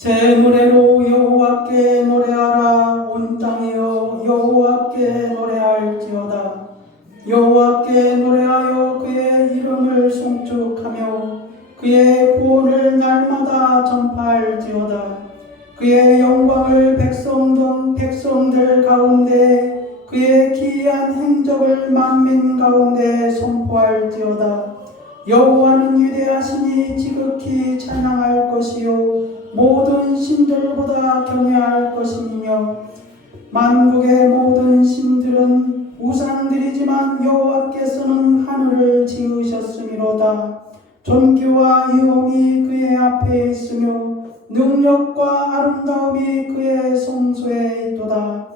새 노래로 여호와께 노래하라. 온 땅이여 여호와께 노래할지어다. 여호와께 노래하여 그의 이름을 송축하며 그의 구원을 날마다 전파할지어다. 그의 영광을 백성들 가운데 그의 기이한 행적을 만민 가운데 선포할지어다. 여호와는 위대하시니 지극히 찬양할 것이요 모든 신들보다 경외할 것이며 만국의 모든 신들은 우상들이지만 여호와께서는 하늘을 지으셨음이로다. 존귀와 위엄이 그의 앞에 있으며 능력과 아름다움이 그의 성소에 있도다.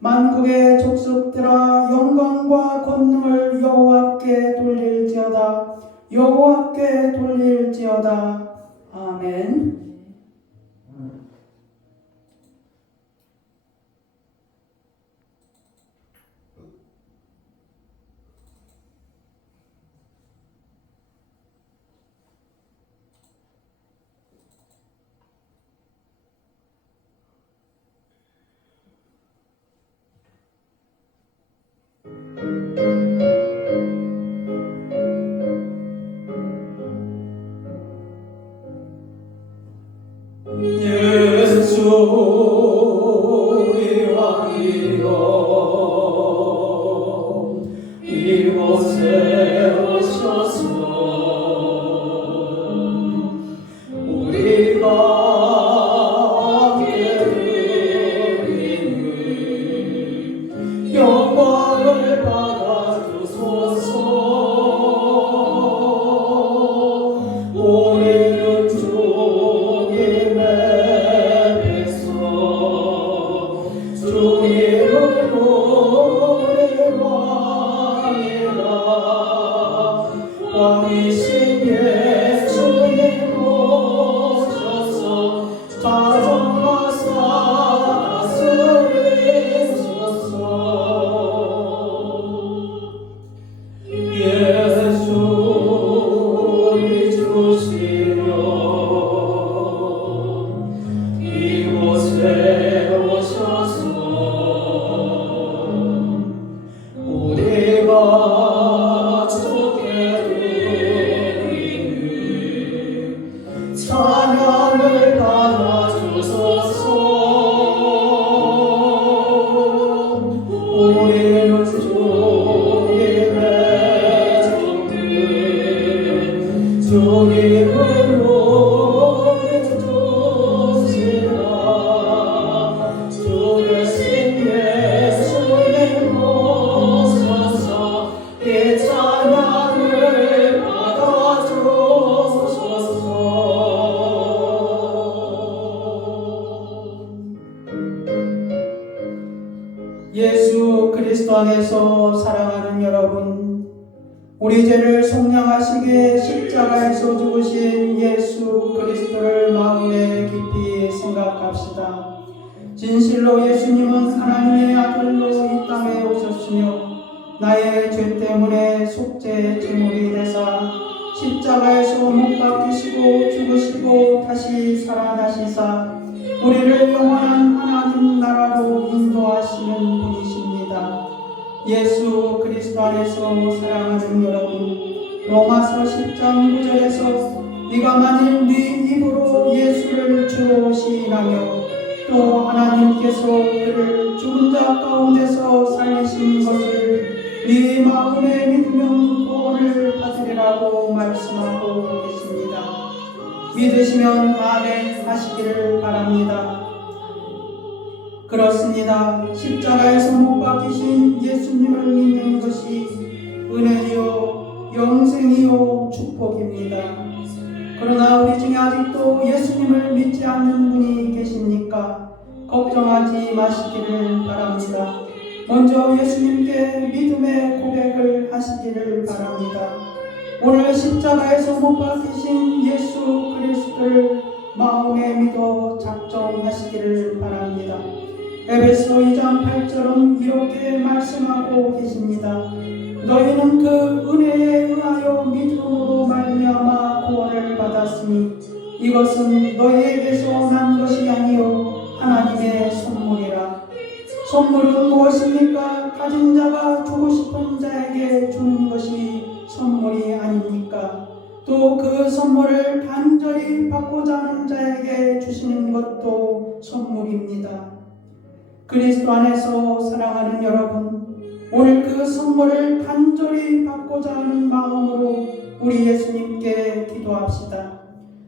만국의 족속들아 영광과 권능을 여호와께 돌릴지어다. 여호와께 돌릴지어다. 아멘. 예수 우리 왕이여 이곳에 오셔서 우리가 함께 드리는 영광을 받아주소서. 우리는 주님의 백성, 주님은 우리의 왕이라. 왕이신 예수님 오셔서 다정하사 다스리소서. 예수 우리 주시여 이곳에 오셔서 우리가 주께 드리는 찬양을 받아주소서. 우리는 주님의 종들, 주님은 우리 주시라. 주 대신 예수님 오셔서 이 찬양을 받아주소서. 예수 그리스도 안에서 사랑하는 여러분, 우리 죄를 속량하시기에 십자가에서 죽으신 예수 그리스도를 마음에 깊이 생각합시다. 진실로 예수님은 하나님의 아들로 이 땅에 오셨으며 나의 죄 때문에 속죄 제물이 되사 십자가에서 못 박히시고 죽으시고 다시 살아나시사 우리를 영원한 하나님 나라로 인도하시는 분이십니다. 예수 그리스도 안에서 사랑하는 여러분, 로마서 10장 9절에서 네가 만일 네 입으로 예수를 주로 시인하며 또 하나님께서 그를 죽은 자 가운데서 살리신 것을 네 마음에 믿으면 구원을 받으리라고 말씀하고 계십니다. 믿으시면 아멘 하시기를 바랍니다. 그렇습니다. 십자가에서 못 박히신 예수님을 믿는 것이 은혜요 영생이요 축복입니다. 그러나 우리 중에 아직도 예수님을 믿지 않는 분이 계십니까? 걱정하지 마시기를 바랍니다. 먼저 예수님께 믿음의 고백을 하시기를 바랍니다. 오늘 십자가에서 못 박히신 예수 그리스도를 마음에 믿어 작정하시기를 바랍니다. 에베소 2장 8절은 이렇게 말씀하고 계십니다. 너희는 그 은혜에 의하여 믿음으로 말미암아 구원을 받았으니 이것은 너희에게서 난 것이 아니요 하나님의 선물이라. 선물은 무엇입니까? 가진 자가 주고 싶은 자에게 주는 것이 선물이 아닙니까? 또 그 선물을 간절히 받고자 하는 자에게 주시는 것도 선물입니다. 그리스도 안에서 사랑하는 여러분, 오늘 그 선물을 간절히 받고자 하는 마음으로 우리 예수님께 기도합시다.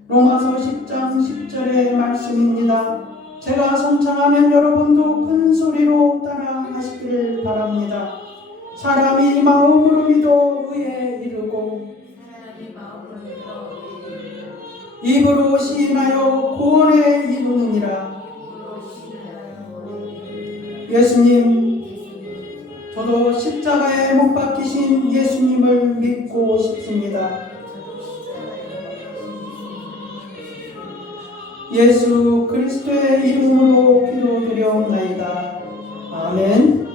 로마서 10장 10절의 말씀입니다. 제가 선창하면 여러분도 큰 소리로 따라 하시기를 바랍니다. 사람이 마음으로 믿어 의에 이르고 입으로 시인하여 구원에 이르느니라. 예수님, 저도 십자가에 못 박히신 예수님을 믿고 싶습니다. 예수 그리스도의 이름으로 기도드려옵나이다. 아멘.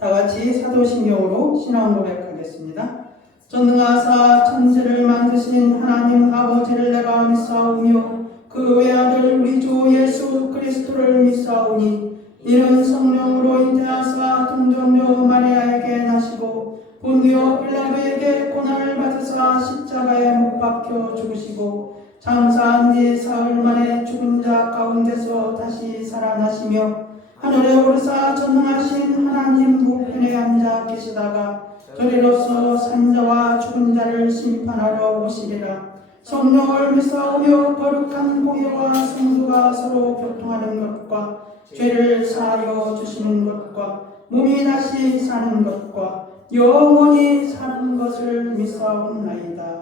다같이 사도신경으로 신앙 고백하겠습니다. 전능하사 천지를 만드신 하나님 아버지를 내가 믿사오며 그 외아들 우리 주 예수 그리스도를 믿사오니 이는 성령으로 잉태하사 동정녀 마리아에게 나시고 본디오 빌라도에게 고난을 받으사 십자가에 못 박혀 죽으시고 장사한 지 사흘 만에 죽은 자 가운데서 다시 살아나시며 하늘에 오르사 전능하신 하나님 우편에 앉아 계시다가 저리로서 산자와 죽은 자를 심판하러 오시리라. 성령을 믿사오며 거룩한 공예와 성도가 서로 교통하는 것과 죄를 사하여 주시는 것과 몸이 다시 사는 것과 영원히 사는 것을 믿사옵나이다.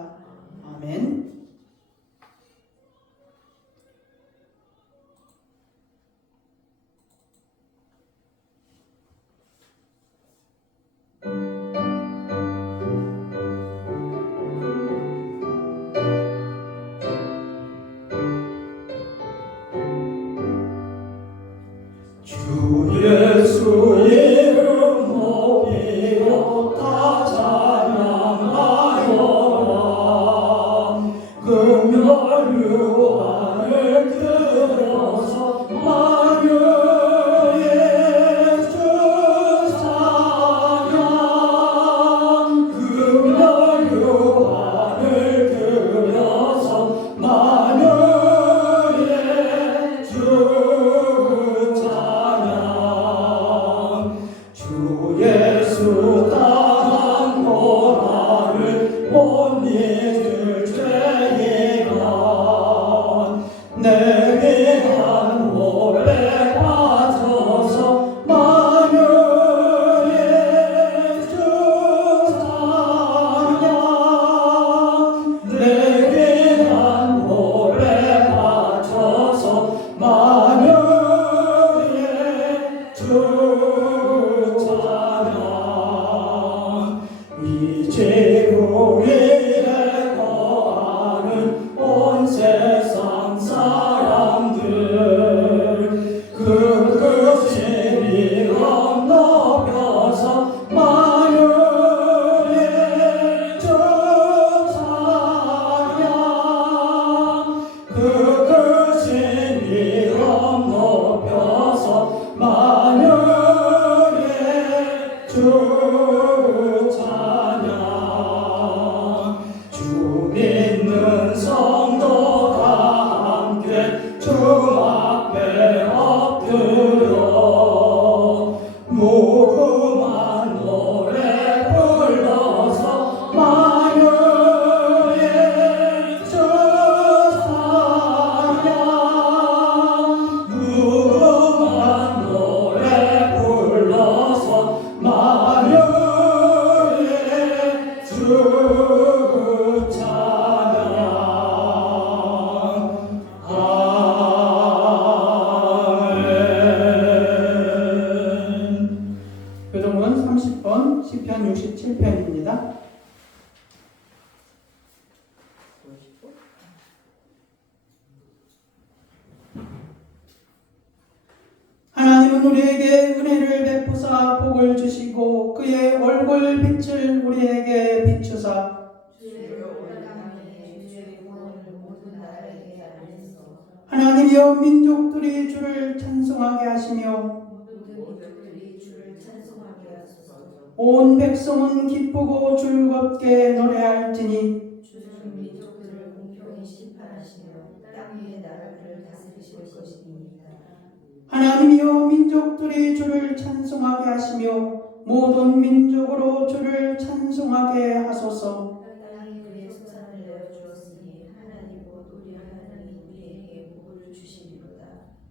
아멘. 주 예수 이름 높이며 다 찬양하여라. 금열유관을 들어서 만유의 주 찬양. 금열유관을 들어서 만유의 주 주 예수 당한 고난을 못 잊을 죄이란 내 위한 오래 빠져서 만유의 주 찬양. 내 위한 오래 빠져서 만유의 주 이제 위에 거하는 온 세상 사람들 그 신이 넘겨서 만유의 주 찬양. 그 신이 넘겨서 만유의 주 주 믿는 성도가 함께 주 앞에 엎드려 무궁한 노래 불러서 만유의 주 찬양. 무궁한 노래 불러서 만유의 주 찬양. 아멘. 교동은 30번 시편 67편입니다. 하나님은 우리에게 은혜를 베푸사 복을 주시고 그의 얼굴 빛을 우리에게 비추사 주의 오래 주의 구원을 모든 하나님이여 민족들이 주를 찬송하게 하시며 모든 민족들이 주를 찬송하게 하소서. 온 백성은 기쁘고 즐겁게 노래할지니 주는 민족들을 공평히 심판하시며 땅 위의 나라를 다스리실 것이니이다. 하나님이여 민족들이 주를 찬송하게 하시며 모든 민족으로 주를 찬송하게 하소서. 땅이 그의 소산을 내어 주었으니 하나님 곧 우리 하나님이 우리에게 복을 주시리로다.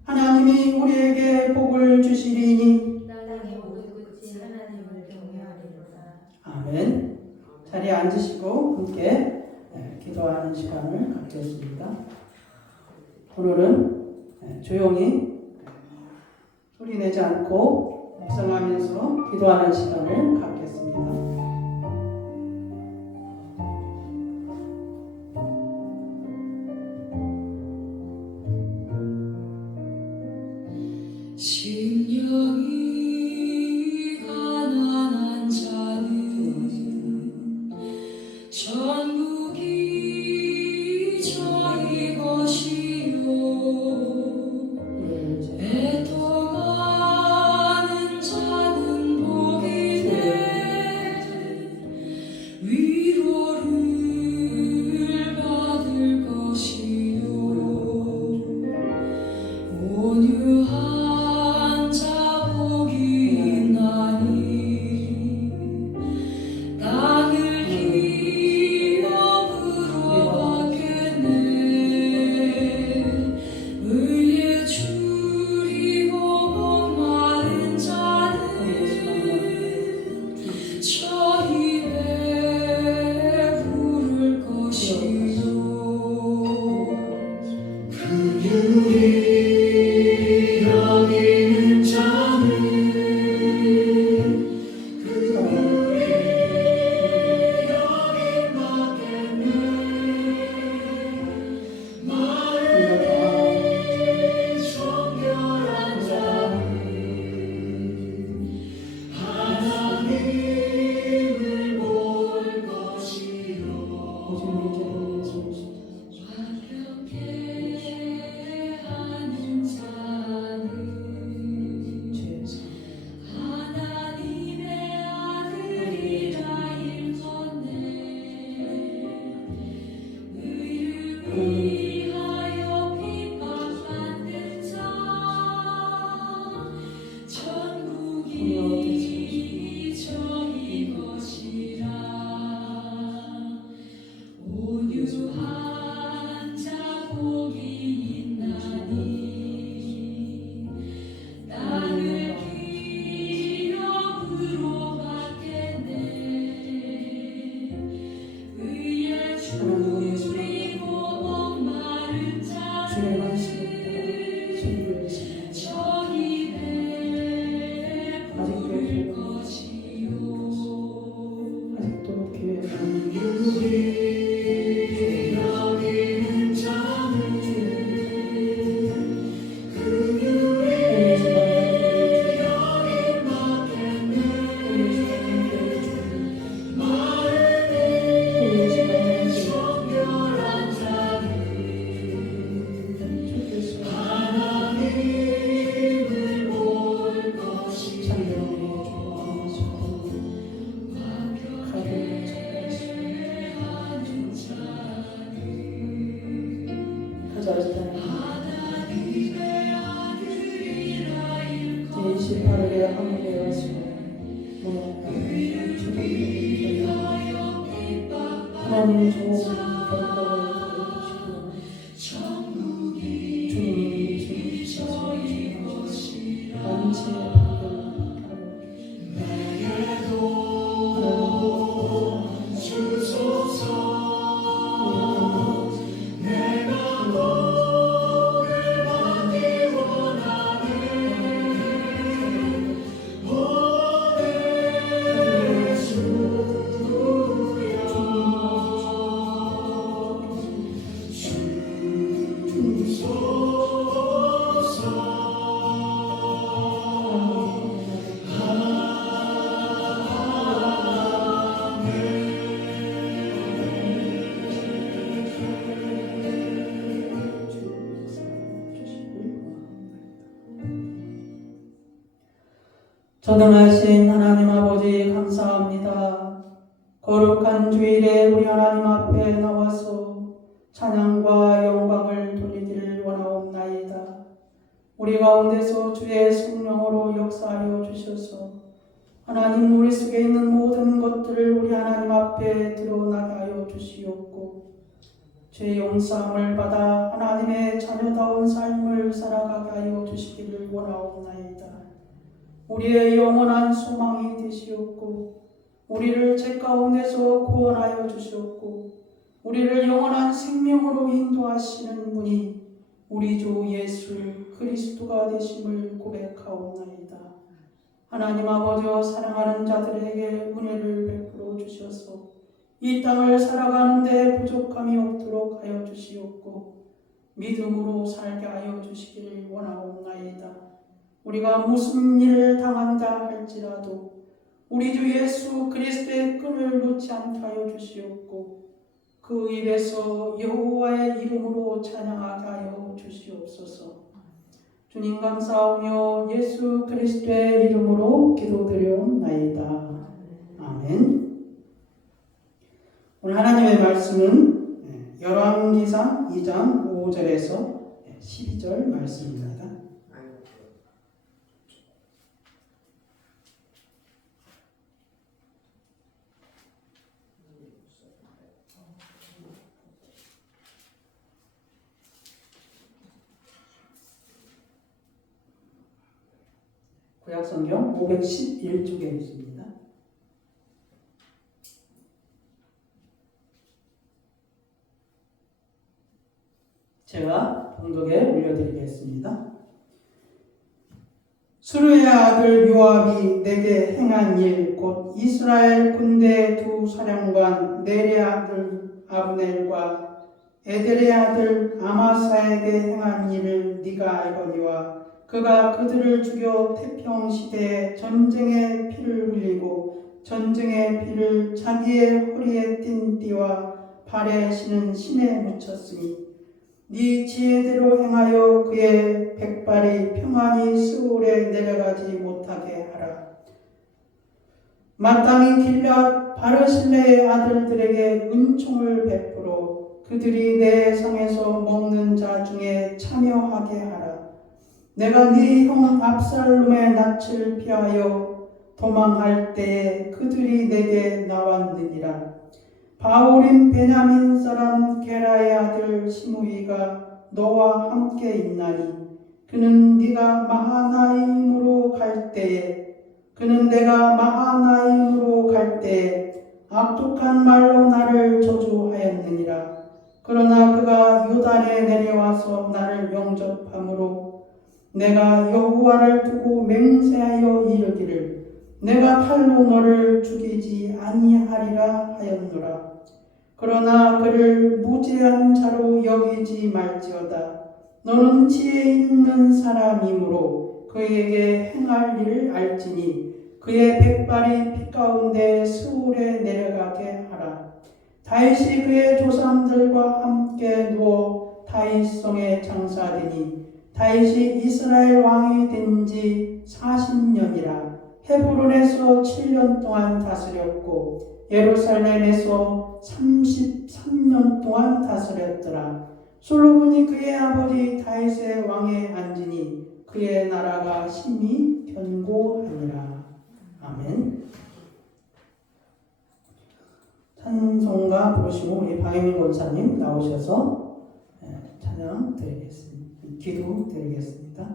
하나님이 우리에게 복을 주시리니 땅의 모든 끝이 하나님을 경외하리로다. 아멘. 자리에 앉으시고 함께 기도하는 시간을 갖겠습니다. 오늘은 조용히 소리 내지 않고 묵상하면서 기도하는 시간을 갖겠습니다. 심령이 가난한 자는 전국이 저희 것이요 애통하는 자는 복이네 위로를 받을 것이요 온유한 자 복이 있나니 땅을 기업으로 받겠네 의에 줄이고 목마른 자는 저희 배 부를 것이요 긍휼히 여기는 자는 마음이 정결한 자는 하나님을 볼 것이요 완벽해 하는 자는 하나님의 아들이라 일컫네 의를 위하여 핍박받는 자 천국이 저희 것이라 온유한 자 복이 있나니 땅을 기업으로 받겠네 의에 줄이고 목마른 자는 저희 배 부를 것이요 아직도 교회에 여기는 자는 정결한 자는 하나님을 볼 것이요 하나님의 아들이라 일컫네 28일에 한국에 왔으며 위하여 하나님 좋은 핍박받는 결과를 자 보여주시고 천국이 주님이 저희 것이라 만지의 판결을 내게도 주소서 내가 복을 받기 원하는 오늘 전능하신 하나님 아버지 감사합니다. 거룩한 주일에 우리 하나님 앞에 나와서 찬양과 영광을 돌리기를 원하옵나이다. 우리 가운데서 주의 성령으로 역사하여 주셔서 하나님 우리 속에 있는 모든 것들을 우리 하나님 앞에 드러나게 하여 주시옵고 죄 용서함을 받아 하나님의 자녀다운 삶을 살아가게 하여 주시기를 원하옵나이다. 우리의 영원한 소망이 되시옵고 우리를 죄 가운데서 구원하여 주시옵고 우리를 영원한 생명으로 인도하시는 분이 우리 주 예수 그리스도가 되심을 고백하옵나이다. 하나님 아버지여 사랑하는 자들에게 은혜를 베풀어 주셔서 이 땅을 살아가는데 부족함이 없도록 하여 주시옵고 믿음으로 살게 하여 주시기를 원하옵나이다. 우리가 무슨 일을 당한다 할지라도 우리 주 예수 그리스도의 끈을 놓지 않게 하여 주시옵고 그 입에서 여호와의 이름으로 찬양하게 하여 주시옵소서. 주님 감사하며 예수 그리스도의 이름으로 기도드려옵나이다. 아멘. 오늘 하나님의 말씀은 열왕기상 2장 5절에서 12절 말씀입니다. 구약성경 511쪽에 있습니다. 제가 봉독에 올려드리겠습니다. 수르의 아들 요압이 내게 행한 일 곧 이스라엘 군대 두 사령관 넬의 아들 아브넬과 에델의 아들 아마사에게 행한 일을 네가 알거니와 그가 그들을 죽여 태평시대에 전쟁의 피를 흘리고 전쟁의 피를 자기의 허리에 띤 띠와 발에 신은 신에 묻혔으니 네 지혜대로 행하여 그의 백발이 평안히 스올에 내려가지 못하게 하라. 마땅히 길앗 바르실레의 아들들에게 은총을 베풀어 그들이 내 성에서 먹는 자 중에 참여하게 하라. 내가 네 형 압살롬의 낯을 피하여 도망할 때에 그들이 내게 나왔느니라. 바울인 베냐민 사람 게라의 아들 시므이가 너와 함께 있나니 그는 네가 마하나임으로 갈 때에 그는 내가 마하나임으로 갈 때에 악독한 말로 나를 저주하였느니라. 그러나 그가 요단에 내려와서 나를 영접함으로 내가 여호와를 두고 맹세하여 이르기를 내가 칼로 너를 죽이지 아니하리라 하였노라. 그러나 그를 무죄한 자로 여기지 말지어다. 너는 지혜 있는 사람이므로 그에게 행할 일을 알지니 그의 백발이 피 가운데 스올에 내려가게 하라. 다윗이 그의 조상들과 함께 누워 다윗성에 장사되니 다윗이 이스라엘 왕이 된 지 40년이라. 헤브론에서 7년 동안 다스렸고 예루살렘에서 33년 동안 다스렸더라. 솔로몬이 그의 아버지 다윗의 왕에 앉으니 그의 나라가 심히 견고하니라. 아멘. 찬송가 부르시고 우리 박예민 권사님 나오셔서 찬양 드리겠습니다. 기도 드리겠습니다.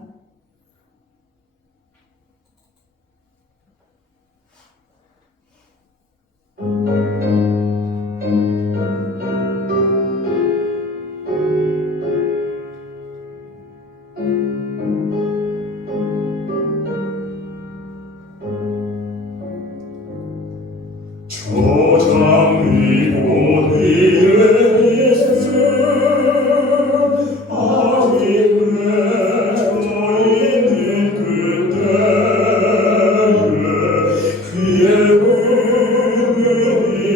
그의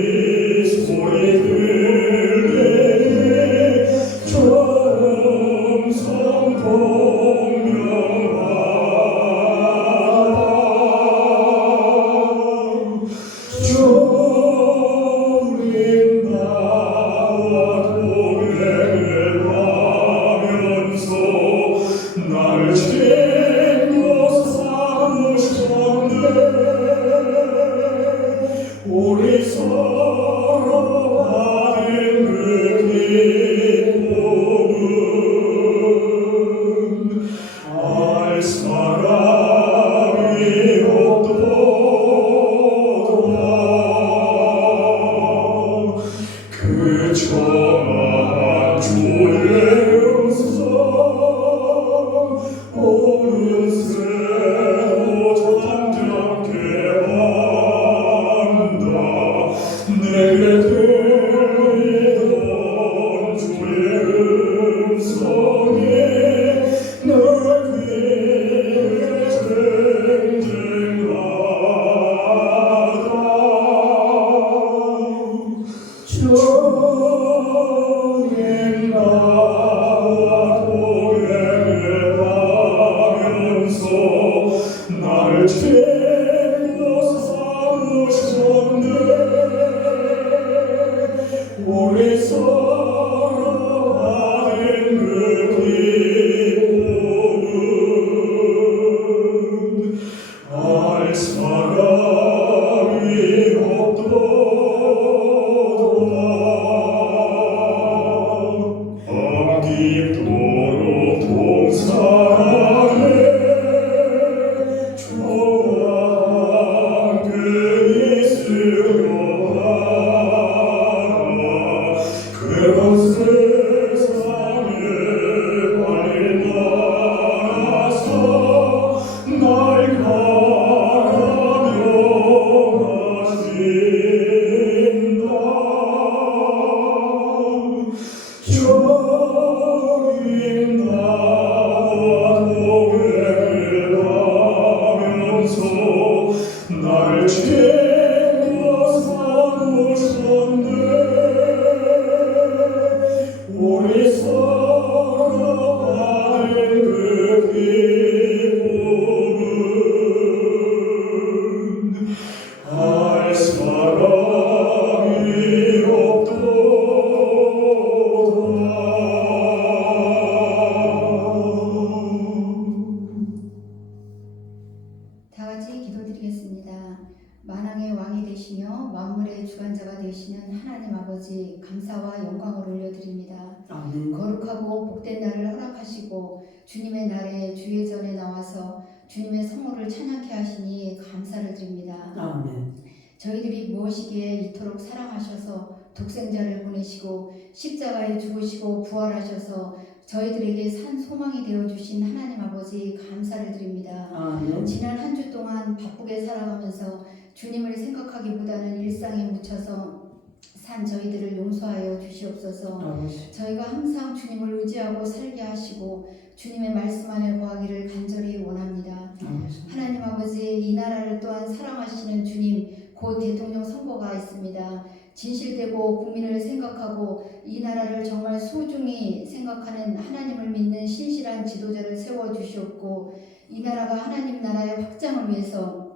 허락하시고 주님의 날에 주의 전에 나와서 주님의 성호를 찬양케 하시니 감사를 드립니다. 아멘. 저희들이 무엇이기에 이토록 사랑하셔서 독생자를 보내시고 십자가에 죽으시고 부활하셔서 저희들에게 산 소망이 되어주신 하나님 아버지 감사를 드립니다. 아멘. 지난 한 주 동안 바쁘게 살아가면서 주님을 생각하기보다는 일상에 묻혀서 산 저희들을 용서하여 주시옵소서. 아버지. 저희가 항상 주님을 의지하고 살게 하시고 주님의 말씀 안에 거하기를 간절히 원합니다. 아버지. 하나님 아버지, 이 나라를 또한 사랑하시는 주님, 곧 대통령 선거가 있습니다. 진실되고 국민을 생각하고 이 나라를 정말 소중히 생각하는 하나님을 믿는 신실한 지도자를 세워주시옵고 이 나라가 하나님 나라의 확장을 위해서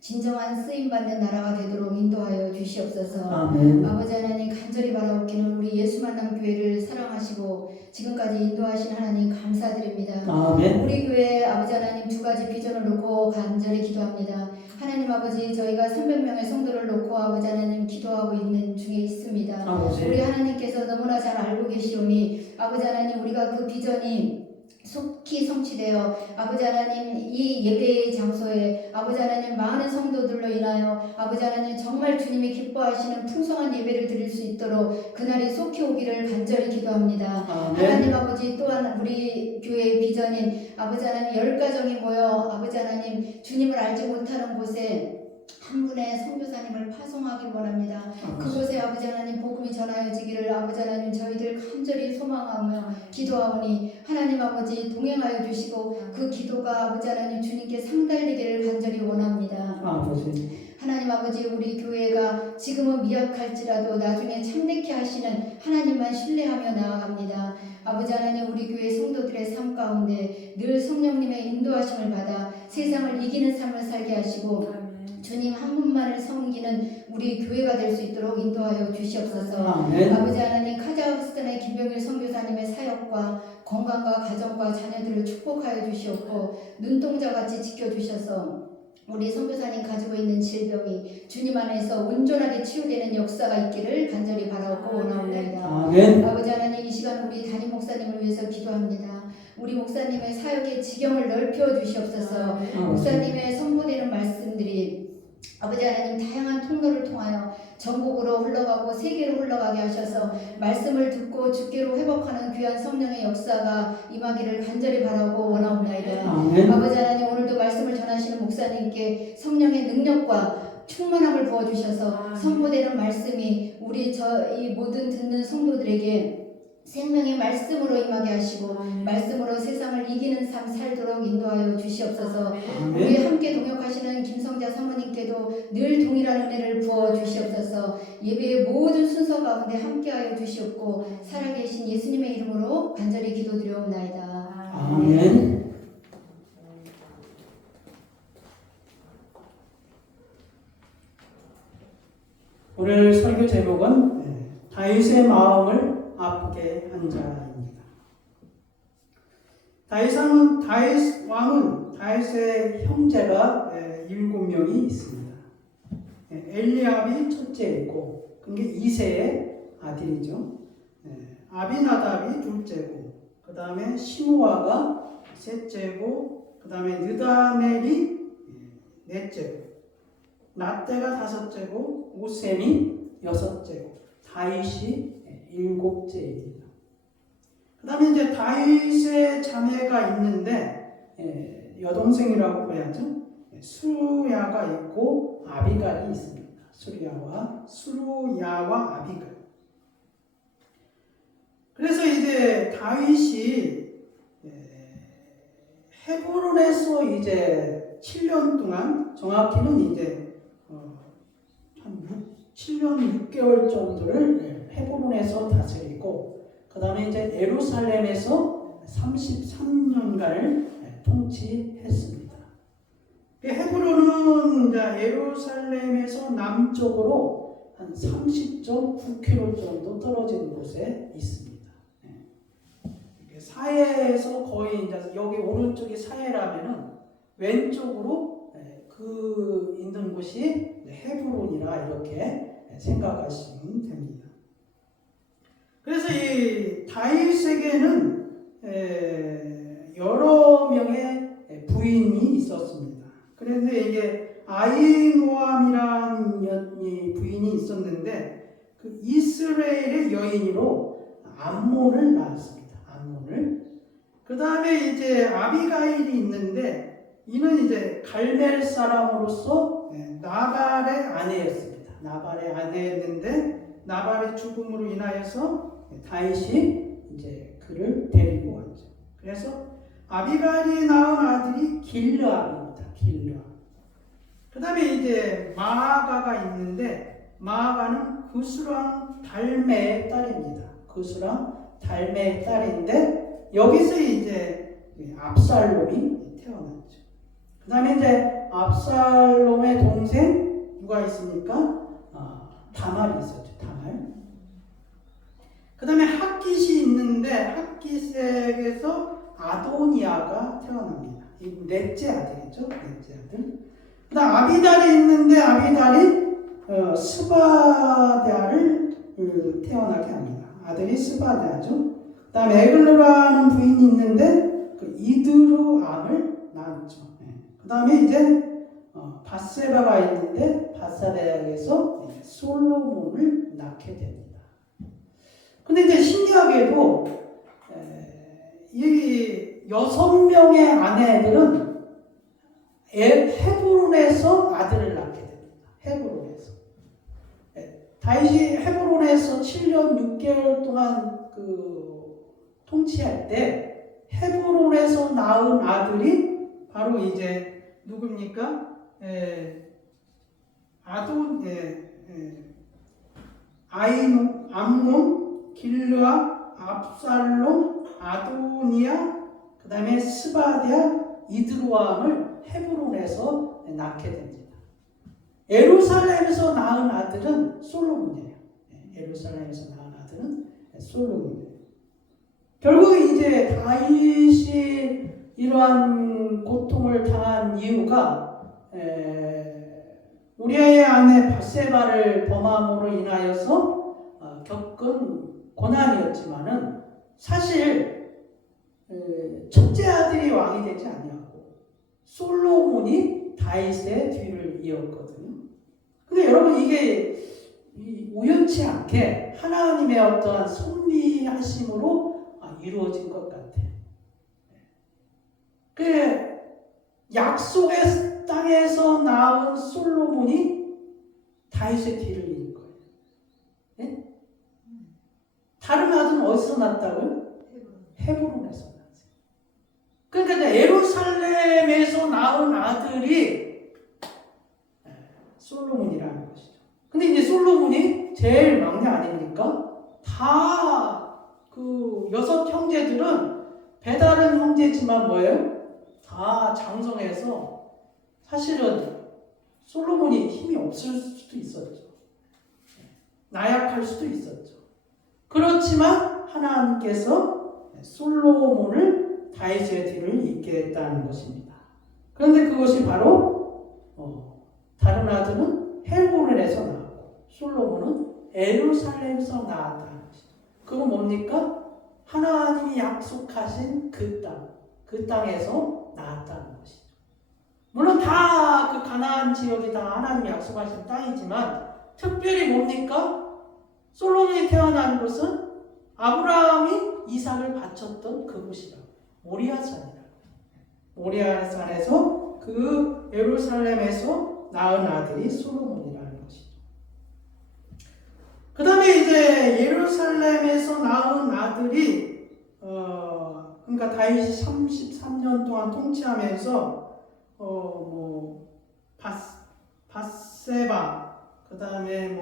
진정한 쓰임받는 나라가 되도록 인도하여 주시옵소서. 아멘. 아버지 하나님, 간절히 바라옵기는 우리 예수 만남 교회를 사랑하시고 지금까지 인도하신 하나님 감사드립니다. 아멘. 우리 교회 아버지 하나님 두 가지 비전을 놓고 간절히 기도합니다. 하나님 아버지, 저희가 300명의 성도를 놓고 아버지 하나님 기도하고 있는 중에 있습니다. 아버지. 우리 하나님께서 너무나 잘 알고 계시오니 아버지 하나님, 우리가 그 비전이 속히 성취되어 아버지 하나님 이 예배의 장소에 아버지 하나님 많은 성도들로 인하여 아버지 하나님 정말 주님이 기뻐하시는 풍성한 예배를 드릴 수 있도록 그날이 속히 오기를 간절히 기도합니다. 아멘. 하나님 아버지, 또한 우리 교회의 비전인 아버지 하나님 10가정이 모여 아버지 하나님 주님을 알지 못하는 곳에 한 분의 선교사님을 파송하기 원합니다. 그곳에 아버지 하나님 복음이 전하여지기를 아버지 하나님 저희들 간절히 소망하며 기도하오니 하나님 아버지 동행하여 주시고 그 기도가 아버지 하나님 주님께 상달되기를 간절히 원합니다. 아버지. 하나님 아버지, 우리 교회가 지금은 미약할지라도 나중에 참되게 하시는 하나님만 신뢰하며 나아갑니다. 아버지 하나님, 우리 교회 성도들의 삶 가운데 늘 성령님의 인도하심을 받아 세상을 이기는 삶을 살게 하시고 주님 한 분만을 섬기는 우리 교회가 될 수 있도록 인도하여 주시옵소서. 아멘. 아버지 하나님, 카자흐스탄의 김병일 선교사님의 사역과 건강과 가정과 자녀들을 축복하여 주시옵고 눈동자같이 지켜주셔서 우리 선교사님 가지고 있는 질병이 주님 안에서 온전하게 치유되는 역사가 있기를 간절히 바라옵고 원하옵나이다. 아멘. 아버지 하나님, 이 시간 우리 담임 목사님을 위해서 기도합니다. 우리 목사님의 사역의 지경을 넓혀 주시옵소서. 목사님의 선포되는 말씀들이 아버지 하나님 다양한 통로를 통하여 전국으로 흘러가고 세계로 흘러가게 하셔서 말씀을 듣고 주께로 회복하는 귀한 성령의 역사가 임하기를 간절히 바라고 원하옵나이다. 아멘. 아버지 하나님, 오늘도 말씀을 전하시는 목사님께 성령의 능력과 충만함을 부어주셔서 선포되는 말씀이 우리 이 모든 듣는 성도들에게 생명의 말씀으로 임하게 하시고 말씀으로 세상을 이기는 삶 살도록 인도하여 주시옵소서. 우리 아멘. 함께 동역하시는 김성자 사모님께도 늘 동일한 은혜를 부어 주시옵소서. 예배의 모든 순서 가운데 함께하여 주시옵고 살아계신 예수님의 이름으로 간절히 기도드려옵나이다. 아멘. 오늘 설교 제목은 다윗의 마음을 아프게 한 자입니다. 다윗 왕은 다윗의 형제가 7명이 있습니다. 엘리압이 첫째이고 그게 이새의 아들이죠. 아비나답이 둘째고 그 다음에 시므아가 셋째고 그 다음에 느다멜이 넷째고 낫대가 다섯째고 오셈이 여섯째고 다윗이 일곱째입니다. 그 다음에 이제 다윗의 자매가 있는데 여동생이라고 해야죠. 수루야가 있고 아비갈이 있습니다. 수루야와 아비갈. 그래서 이제 다윗이 헤브론에서 이제 7년 동안 정확히는 이제 한 7년 6개월 정도를 헤브론에서 다스리고 그 다음에 이제 예루살렘에서 33년간을 통치했습니다. 헤브론은 예루살렘에서 남쪽으로 한 30.9km 정도 떨어진 곳에 있습니다. 사해에서 거의 이제 여기 오른쪽이 사해라면은 왼쪽으로 그 있는 곳이 헤브론이라 이렇게 생각하시면 됩니다. 그래서 이 다윗에게는 여러 명의 부인이 있었습니다. 그런데 이게 아히노암이라는 부인이 있었는데 그 이스라엘의 여인으로 암몬을 낳았습니다. 암몬을. 그 다음에 이제 아비가일이 있는데 이는 이제 갈멜 사람으로서 나발의 아내였습니다. 나발의 아내였는데 나발의 죽음으로 인하여서 다윗이 이제 그를 데리고 왔죠. 그래서 아비가일이 낳은 아들이 길르압입니다. 길르압. 그 다음에 이제 마아가가 있는데 마아가는 그스랑 달메의 딸입니다. 그스랑 달메의 딸인데 여기서 이제 압살롬이 태어났죠. 그 다음에 이제 압살롬의 동생 누가 있습니까? 다말이 있었죠. 다말. 그 다음에 핫깃이 있는데 핫깃에게서 아도니아가 태어납니다. 이 넷째 아들이죠. 넷째 아들. 그 다음 아비달이 있는데 아비달이 스바데아를 태어나게 합니다. 아들이 스바데아죠. 그 다음 에글라라는 부인이 있는데 그 이드루암을 낳았죠. 그 다음에 이제 바세바가 있는데 바세바에게서 솔로몬을 낳게 됩니다. 근데 이제 신기하게도 이 6명의 아내들은 헤브론에서 아들을 낳게 됩니다. 헤브론에서. 다윗이 헤브론에서 7년 6개월 동안 통치할 때 헤브론에서 낳은 아들이 바로 이제 누굽니까? 암몬, 길르아, 압살롬, 아도니아, 그 다음에 스바디아, 이드로암을 헤브론에서 낳게 됩니다. 예루살렘에서 낳은 아들은 솔로몬이에요. 예루살렘에서 낳은 아들은 솔로몬이에요. 결국 이제 다윗이 이러한 고통을 당한 이유가 우리아의 아내 바세바를 범함으로 인하여서 겪은 고난이었지만은 사실 첫째 아들이 왕이 되지 아니하고 솔로몬이 다윗의 뒤를 이었거든요. 근데 여러분 이게 우연치 않게 하나님의 어떠한 섭리하심으로 이루어진 것 같아요. 그 약속의 땅에서 낳은 솔로몬이 다윗의 뒤를 이은 거예요. 네? 다른 아들은 어디서 낳았다고요? 헤브론에서 낳았어요. 그러니까 예루살렘에서 낳은 아들이 솔로몬이라는 것이죠. 근데 이제 솔로몬이 제일 막내 아닙니까? 다 그 6 형제들은 배다른 형제지만 뭐예요? 다 장성해서 사실은 솔로몬이 힘이 없을 수도 있었죠. 나약할 수도 있었죠. 그렇지만 하나님께서 솔로몬을 다윗의 뒤를 잇게 했다는 것입니다. 그런데 그것이 바로 다른 아들은 헤브론에서 나왔고 솔로몬은 예루살렘에서 나왔다는 것이죠. 그건 뭡니까? 하나님이 약속하신 그 땅, 그 땅에서 나왔다는 것이죠. 물론 다 그 가나안 지역이 다 하나님이 약속하신 땅이지만 특별히 뭡니까? 솔로몬이 태어난 곳은 아브라함이 이삭을 바쳤던 그곳이라고. 모리아산이라고. 모리아산에서 그 예루살렘에서 낳은 아들이 솔로몬이라는 것이죠. 그 다음에 이제 예루살렘에서 낳은 아들이 그러니까 다윗이 33년 동안 통치하면서 바세바 그 다음에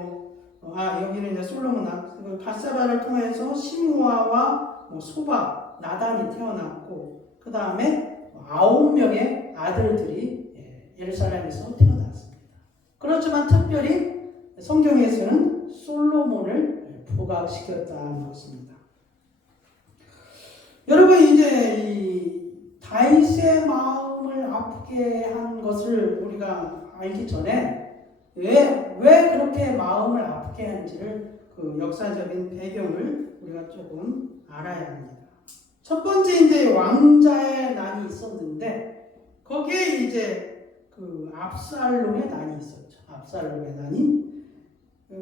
여기는 이제 솔로몬 바세바를 통해서 시므아와 소바 나단이 태어났고 그 다음에 9명의 아들들이 예루살렘에서 태어났습니다. 그렇지만 특별히 성경에서는 솔로몬을 부각시켰다는 것입니다. 여러분 이제 이 다윗의 마음을 아프게 한 것을 우리가 알기 전에 왜 그렇게 마음을 아프게 한지를 그 역사적인 배경을 우리가 조금 알아야 합니다. 첫 번째 이제 왕자의 난이 있었는데 거기에 이제 그 압살롬의 난이 있었죠. 압살롬의 난이.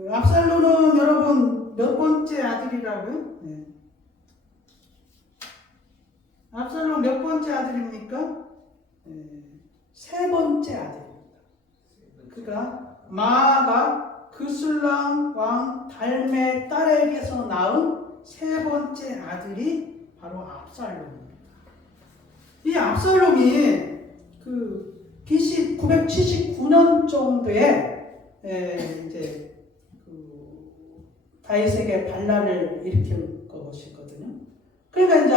압살롬은 여러분 몇 번째 아들이라고요? 네. 압살롬 몇 번째 아들입니까? 세 번째 아들입니다. 그가 마아가 그술람 왕 달메 딸에게서 낳은 세 번째 아들이 바로 압살롬입니다. 이 압살롬이 그 BC 979년 정도에 이제 그 다윗에게 반란을 일으킨 것이거든요. 그러니까 이제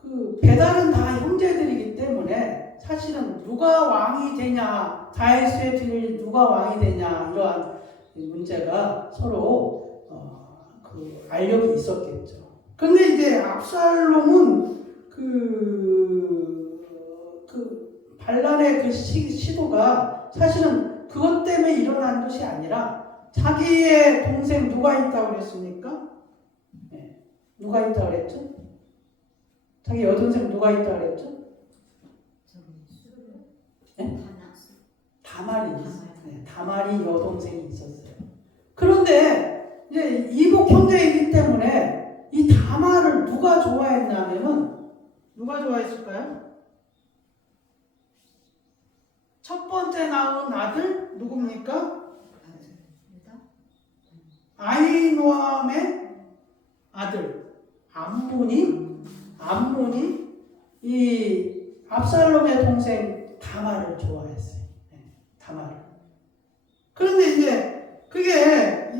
그 배달은 다 형제들이기 때문에 사실은 누가 왕이 되냐, 다윗의 뒤를 누가 왕이 되냐 이러한 문제가 서로 그 알력이 있었겠죠. 그런데 이제 압살롬은 그 반란의 그 시도가 사실은 그것 때문에 일어난 것이 아니라 자기의 동생 누가 있다고 그랬습니까? 네. 누가 있다고 그랬죠? 자기 여동생 누가 있다고 그랬죠? 네? 다말이 있었어요. 네, 다말이 여동생이 있었어요. 그런데 이제 이복 형제이기 때문에 이 다말을 누가 좋아했냐면은 누가 좋아했을까요? 첫 번째 낳은 아들 누굽니까? 아히노암의 아들 암몬이 이 압살롬의 동생 다말을 좋아했어요. 네, 다말을. 그런데 이제 그게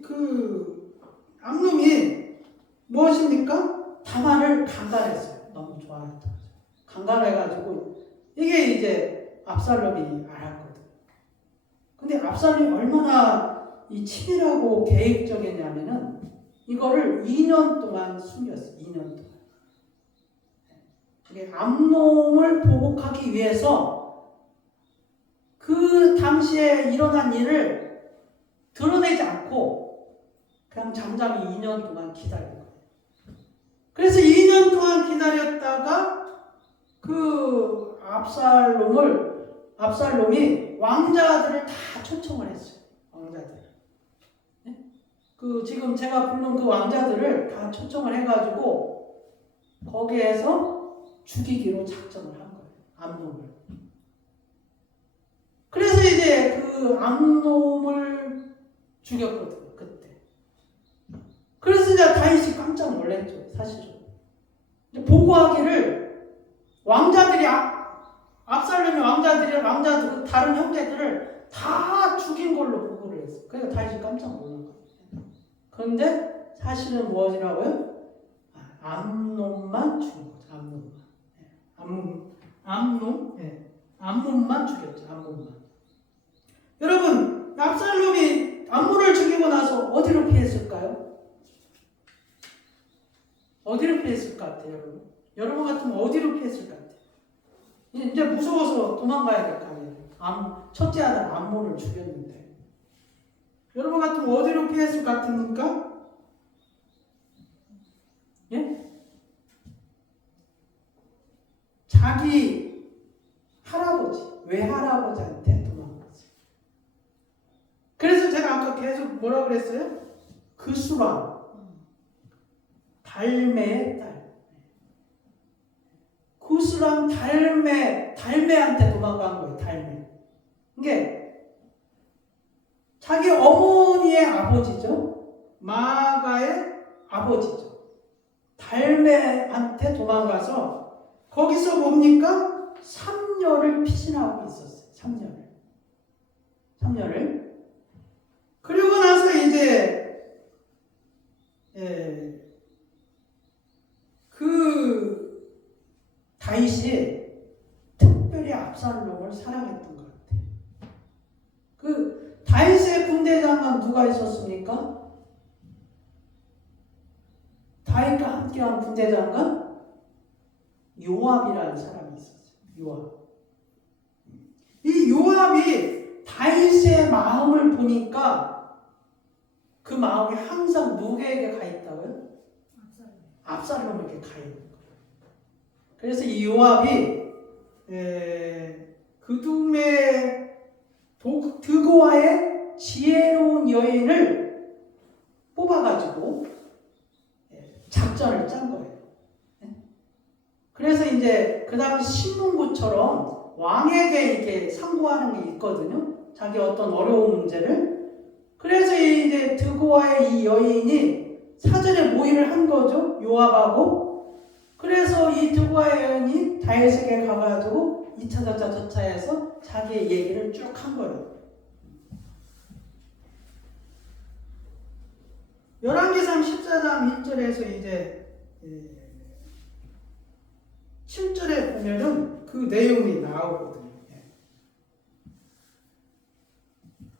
그 암놈이 무엇입니까? 다말을 강간했어요. 너무 좋아했던 거죠. 강간해가지고 이게 이제 압살롬이 알았거든. 근데 압살롬이 얼마나 이 치밀하고 계획적이냐면은 이거를 2년 동안 숨겼어요. 2년 동안. 암놈을 보복하기 위해서 그 당시에 일어난 일을 드러내지 않고 그냥 잠잠히 2년 동안 기다린 거예요. 그래서 2년 동안 기다렸다가 그 압살롬이 왕자들을 다 초청을 했어요. 왕자들. 네? 그 지금 제가 부른 그 왕자들을 다 초청을 해가지고 거기에서 죽이기로 작정을 한 거예요. 암놈을. 그래서 이제 그 암놈을 죽였거든요. 그때. 그래서 이제 다윗이 깜짝 놀랐죠. 사실은. 이제 보고하기를 왕자들이 압살롬의 왕자들 다른 형제들을 다 죽인 걸로 보고를 했어요. 그래서 다윗이 깜짝 놀란 거예요. 그런데 사실은 무엇이라고요? 암놈만 죽인 거죠. 암몬만 죽였죠. 암몬만. 여러분, 압살롬이 암몬을 죽이고 나서 어디로 피했을까요? 어디로 피했을 것 같아요, 여러분? 여러분 같으면 어디로 피했을 것 같아요? 이제 무서워서 도망가야 될 거 아니에요. 첫째 아들 암몬을 죽였는데. 여러분 같으면 어디로 피했을 것 같습니까? 예? 자기 외할아버지한테 도망갔어요. 그래서 제가 아까 계속 뭐라 그랬어요? 그수람, 달메의 딸. 그수람 달메한테 도망간 거예요. 달메. 이게 자기 어머니의 아버지죠. 마가의 아버지죠. 달메한테 도망가서 거기서 뭡니까? 3년을 피신하고 있었어요. 3년을. 그리고 나서 이제 그 다윗이 특별히 압살롬을 사랑했던 것 같아요. 그 다윗의 군대 장관 누가 있었습니까? 다윗과 함께한 군대 장관 요압이라는 사람이 있었어요. 이 요압이 다윗의 마음을 보니까 그 마음이 항상 누구에게 가 있다고요? 압살롬에게 가 있는 거예요. 그래서 이 요압이 그둠의 드고아의 지혜로운 여인을 뽑아가지고 작전을 짠 거예요. 그래서 이제 그 당시 신문고처럼 왕에게 이렇게 상고하는 게 있거든요. 자기 어떤 어려운 문제를. 그래서 이제 드고아의 이 여인이 사전에 모의를 한 거죠. 요압하고. 그래서 이 드고아의 여인이 다윗에게 가가지고 2차, 저차 해서 자기의 얘기를 쭉 한 거예요. 열왕기상 14장 1절에서 이제 7절에 보면은 그 내용이 나오거든요.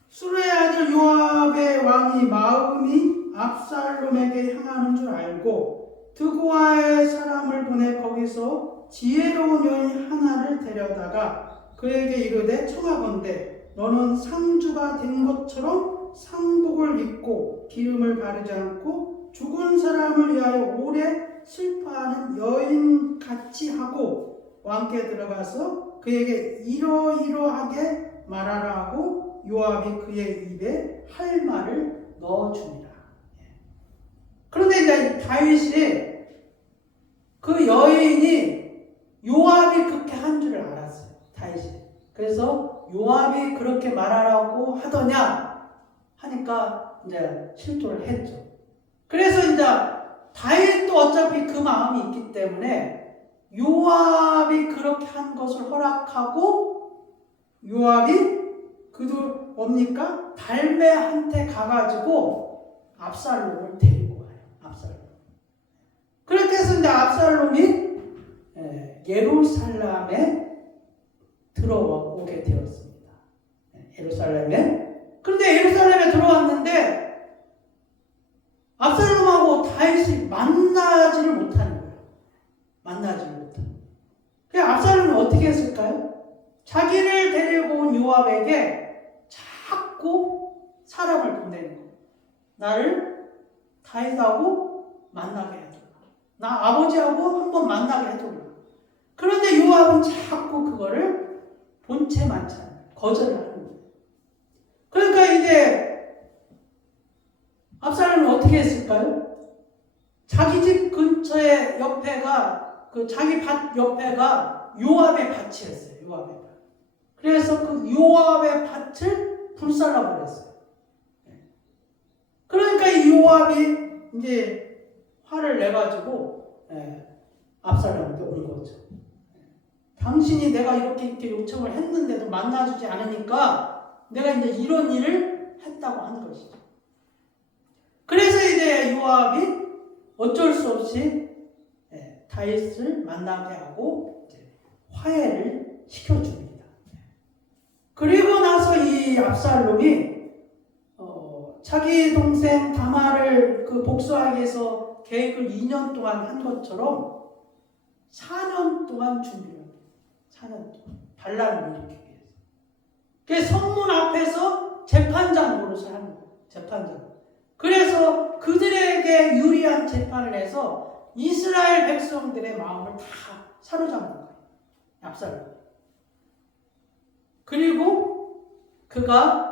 수르의 아들 요압의 왕이 마음이 압살롬에게 향하는 줄 알고 드고아의 사람을 보내 거기서 지혜로운 여인 하나를 데려다가 그에게 이르되 청하건대 너는 상주가 된 것처럼 상복을 입고 기름을 바르지 않고 죽은 사람을 위하여 오래 슬퍼하는 여인같이 하고 왕께 들어가서 그에게 이러이러하게 말하라 하고 요압이 그의 입에 할 말을 넣어줍니다. 그런데 이제 다윗이 그 여인이 요압이 그렇게 한 줄을 알았어요. 다윗이. 그래서 요압이 그렇게 말하라고 하더냐 하니까 이제 실토를 했죠. 그래서 이제 다윗도 어차피 그 마음이 있기 때문에 요압이 그렇게 한 것을 허락하고 요압이 그도 뭡니까? 달메한테 가가지고 압살롬을 데리고 가요. 압살롬. 그렇게 해서 이제 압살롬이 예루살렘에 들어오게 되었습니다. 예루살렘에. 그런데 예루살렘에 들어왔는데 압살롬하고 다윗이 만나지를 못하는 거예요. 만나지를 못하는. 그래서 압살롬이 어떻게 했을까요? 자기를 데리고 온 요압에게 자꾸 사람을 보내는 거예요. 나를 다윗하고 만나게 해줘라. 나 아버지하고 한번 만나게 해줘라. 그런데 요압은 자꾸 그거를 본체 많잖아요. 거절을 하는 거예요. 그러니까 이제 압살롬은 어떻게 했을까요? 자기 집 근처에 옆에가 자기 밭 옆에가 요압의 밭이었어요. 요압의 밭. 그래서 그 요압의 밭을 불살라버렸어요. 그러니까 이 요압이 이제 화를 내가지고 압살롬에게 온 거죠. 당신이 내가 이렇게 요청을 했는데도 만나주지 않으니까 내가 이제 이런 일을 했다고 한 것이죠. 그래서 이제 요압이 어쩔 수 없이 다윗을 만나게 하고 이제 화해를 시켜줍니다. 그리고 나서 이 압살롬이 자기 동생 다말을 복수하기 위해서 계획을 2년 동안 한 것처럼 4년 동안 준비를 합니다. 4년 동안 반란을 일으키기 위해서. 그래서 성문 앞에서 재판장 노릇을 하는 거예요. 재판장. 그래서 그들에게 유리한 재판을 해서 이스라엘 백성들의 마음을 다 사로잡는 거예요. 압살롬. 그리고 그가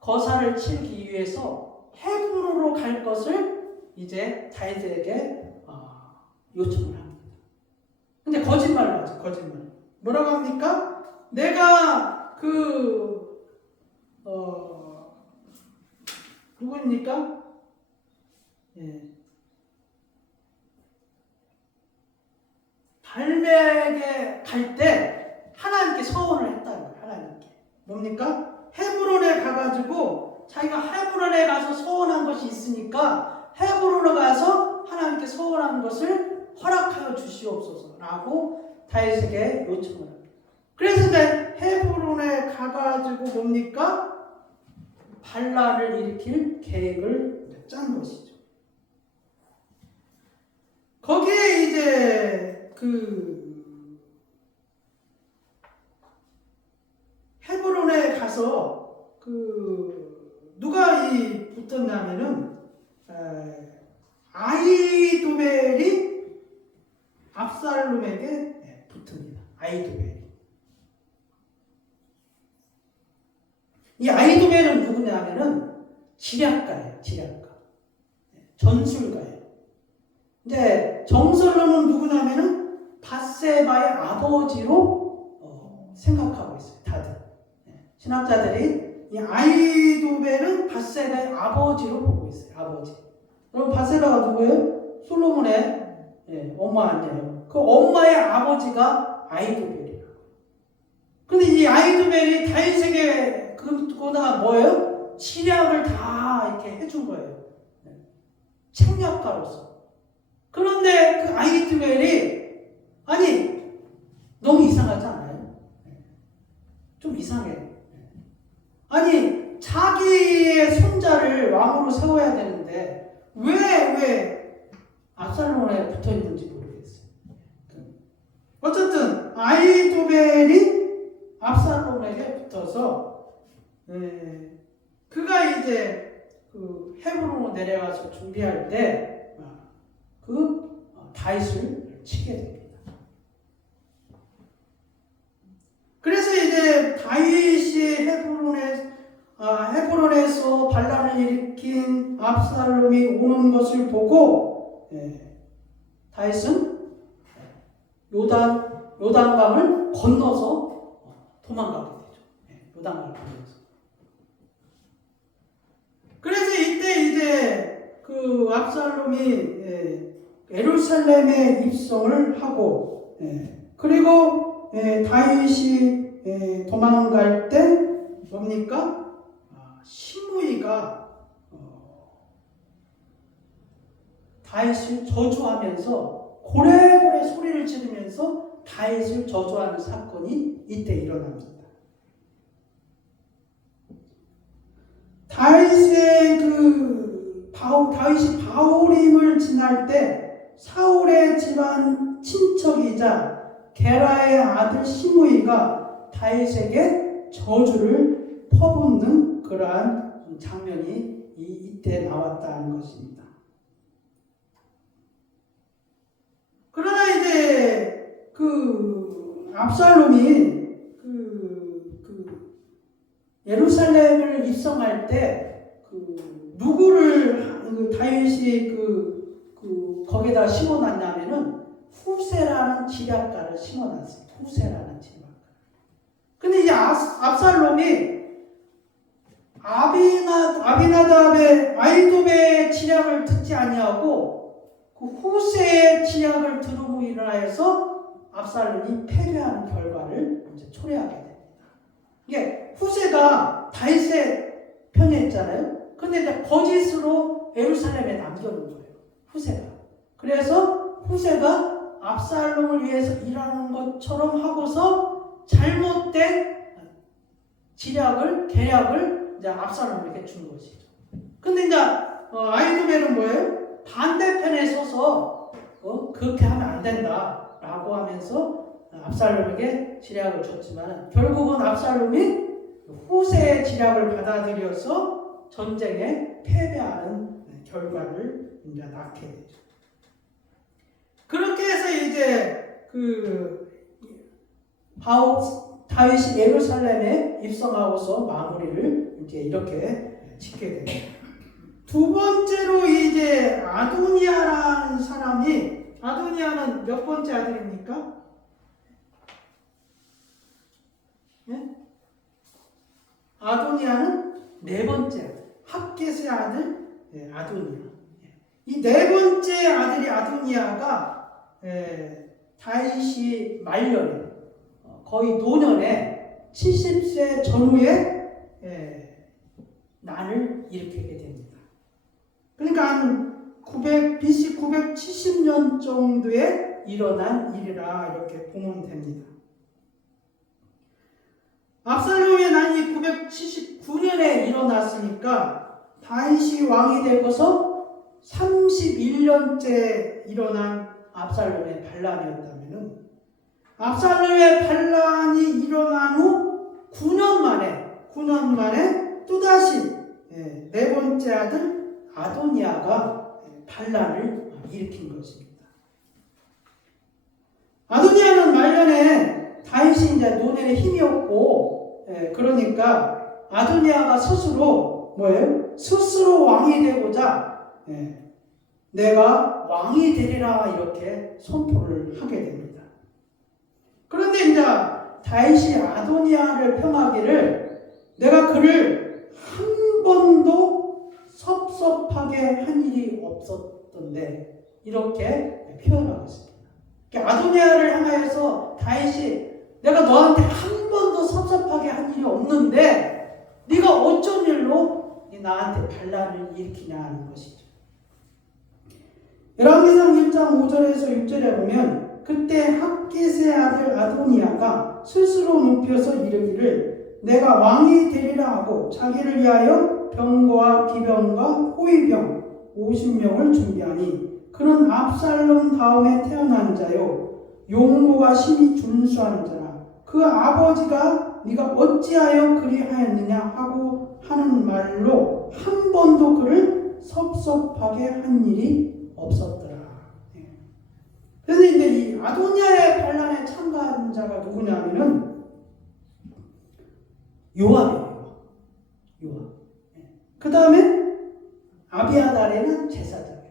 거사를 치르기 위해서 헤브론으로 갈 것을 이제 다윗에게 요청을 합니다. 근데 거짓말을 하죠. 거짓말. 뭐라고 합니까? 내가 누구입니까? 발맥에 갈 때 하나님께 서원을 했다는 거예요. 하나님께. 뭡니까? 헤브론에 가가지고 자기가 헤브론에 가서 서원한 것이 있으니까 헤브론에 가서 하나님께 서원한 것을 허락하여 주시옵소서라고 다윗에게 요청을 합니다. 그래서 이제 헤브론에 가가지고 뭡니까? 반란을 일으킬 계획을 짠 것이죠. 거기에 이제 헤브론에 가서 누가 붙었냐면은 아히도벨이 압살롬에게 붙습니다. 아히도벨이. 이 아히도벨은 누구냐면은 지략가예요. 지략가. 전술가예요. 이제 정설로는 누구냐면은 밧세바의 아버지로 생각하고 있어요. 다들. 신학자들이 이 아히도벨은 밧세바의 아버지로 보고 있어요. 아버지. 그럼 밧세바가 누구예요? 솔로몬의 엄마 아니에요. 그 엄마의 아버지가 아히도벨이에요. 근데 이 아히도벨이 다윗에게 그거가 뭐예요? 치략을 다 이렇게 해준 거예요. 책략가로서. 그런데 그 아히도벨이 아니 너무 이상하지 않아요? 좀 이상해. 아니 자기의 손자를 왕으로 세워야 되는데 왜 압살롬에 붙어 있는지 모르겠어요. 어쨌든 아히도벨이 압살롬에게 붙어서 그가 이제 그 헤브론으로 내려가서 준비할 때 그 다윗을 치게 됩니다. 그래서 이제 다윗이 헤브론에서 반란을 일으킨 압살롬이 오는 것을 보고 다윗은 요단강을 건너서 도망가게 되죠. 요단강을 건너서. 그래서 이때 이제 그 압살롬이 예루살렘에 입성을 하고 그리고 다윗이 도망갈 때 뭡니까? 시므이가 다윗을 저주하면서 고래고래 소리를 지르면서 다윗을 저주하는 사건이 이때 일어납니다. 다윗이 바후림을 지날 때 사울의 집안 친척이자 게라의 아들 시므이가 다윗에게 저주를 퍼붓는 그러한 장면이 이때 나왔다는 것입니다. 그러나 이제 그 압살롬이 예루살렘을 입성할 때 누구를 다윗이 거기다 심어놨냐면은 후세라는 지략가를 심어놨어요. 후세라는 지략가. 근데 이 압살롬이 아비나답의 아히도벨의 지략을 듣지 아니하고 그 후세의 지략을 들음으로 인하여서 압살롬이 패배하는 결과를 이제 초래하게 됩니다. 이게 후세가 다윗의 편에 있잖아요. 근데 이제 거짓으로 예루살렘에 남겨놓은 거예요. 후세가. 그래서 후세가 압살롬을 위해서 일하는 것처럼 하고서 잘못된 계략을 이제 압살롬에게 준 것이죠. 근데 이제 아히도벨은 뭐예요? 반대편에 서서 그렇게 하면 안 된다라고 하면서 압살롬에게 지략을 줬지만 결국은 압살롬이 후세의 지략을 받아들여서 전쟁에 패배하는 결과를 이제 낳게 되죠. 그렇게 해서 이제 다윗이 예루살렘에 입성하고서 마무리를 이제 이렇게 짓게 됩니다. 두 번째로 이제 아도니아라는 사람이 아도니아는 몇 번째 아들입니까? 네? 아도니아는 네 번째 아들. 핫겟의 아들 아도니아. 이 네 번째 아들이 아도니아가 다윗이 말년에 거의 노년에 70세 전후에 난을 일으키게 됩니다. 그러니까 한 BC 970년 정도에 일어난 일이라 이렇게 보면 됩니다. 압살롬의 난이 979년에 일어났으니까 다윗이 왕이 되고서 31년째 일어난 압살롬의 반란이었다면 압살롬의 반란이 일어난 후 9년 만에 또다시 네 번째 아들 아도니아가 반란을 일으킨 것입니다. 아도니아는 말년에 다윗이 이제 논에 힘이 없고, 그러니까 아도니아가 스스로 뭐예요? 스스로 왕이 되고자 내가 왕이 되리라 이렇게 선포를 하게 됩니다. 그런데 이제 다윗이 아도니아를 평하기를 내가 그를 한 번도 섭섭하게 한 일이 없었던데 이렇게 표현하고 있습니다. 아도니아를 향하여서 다윗이 내가 너한테 한 번도 섭섭하게 한 일이 없는데 네가 어쩐 일로 나한테 반란을 일으키냐는 것이죠. 열왕기상 1장 5절에서 6절에 보면 그때 학깃의 아들 아도니아가 스스로 눕혀서 이르기를 내가 왕이 되리라 하고 자기를 위하여 병거와 기병과 호위병 50명을 준비하니 그는 압살롬 다음에 태어난 자요 용모가 심히 준수한 자라 그 아버지가 네가 어찌하여 그리하였느냐 하고 하는 말로 한 번도 그를 섭섭하게 한 일이 없었더라. 그런데 이제 이 아도니아의 반란에 참가한 자가 누구냐면은 요압이에요. 요압. 그 다음에 아비아달에는 제사장이에요.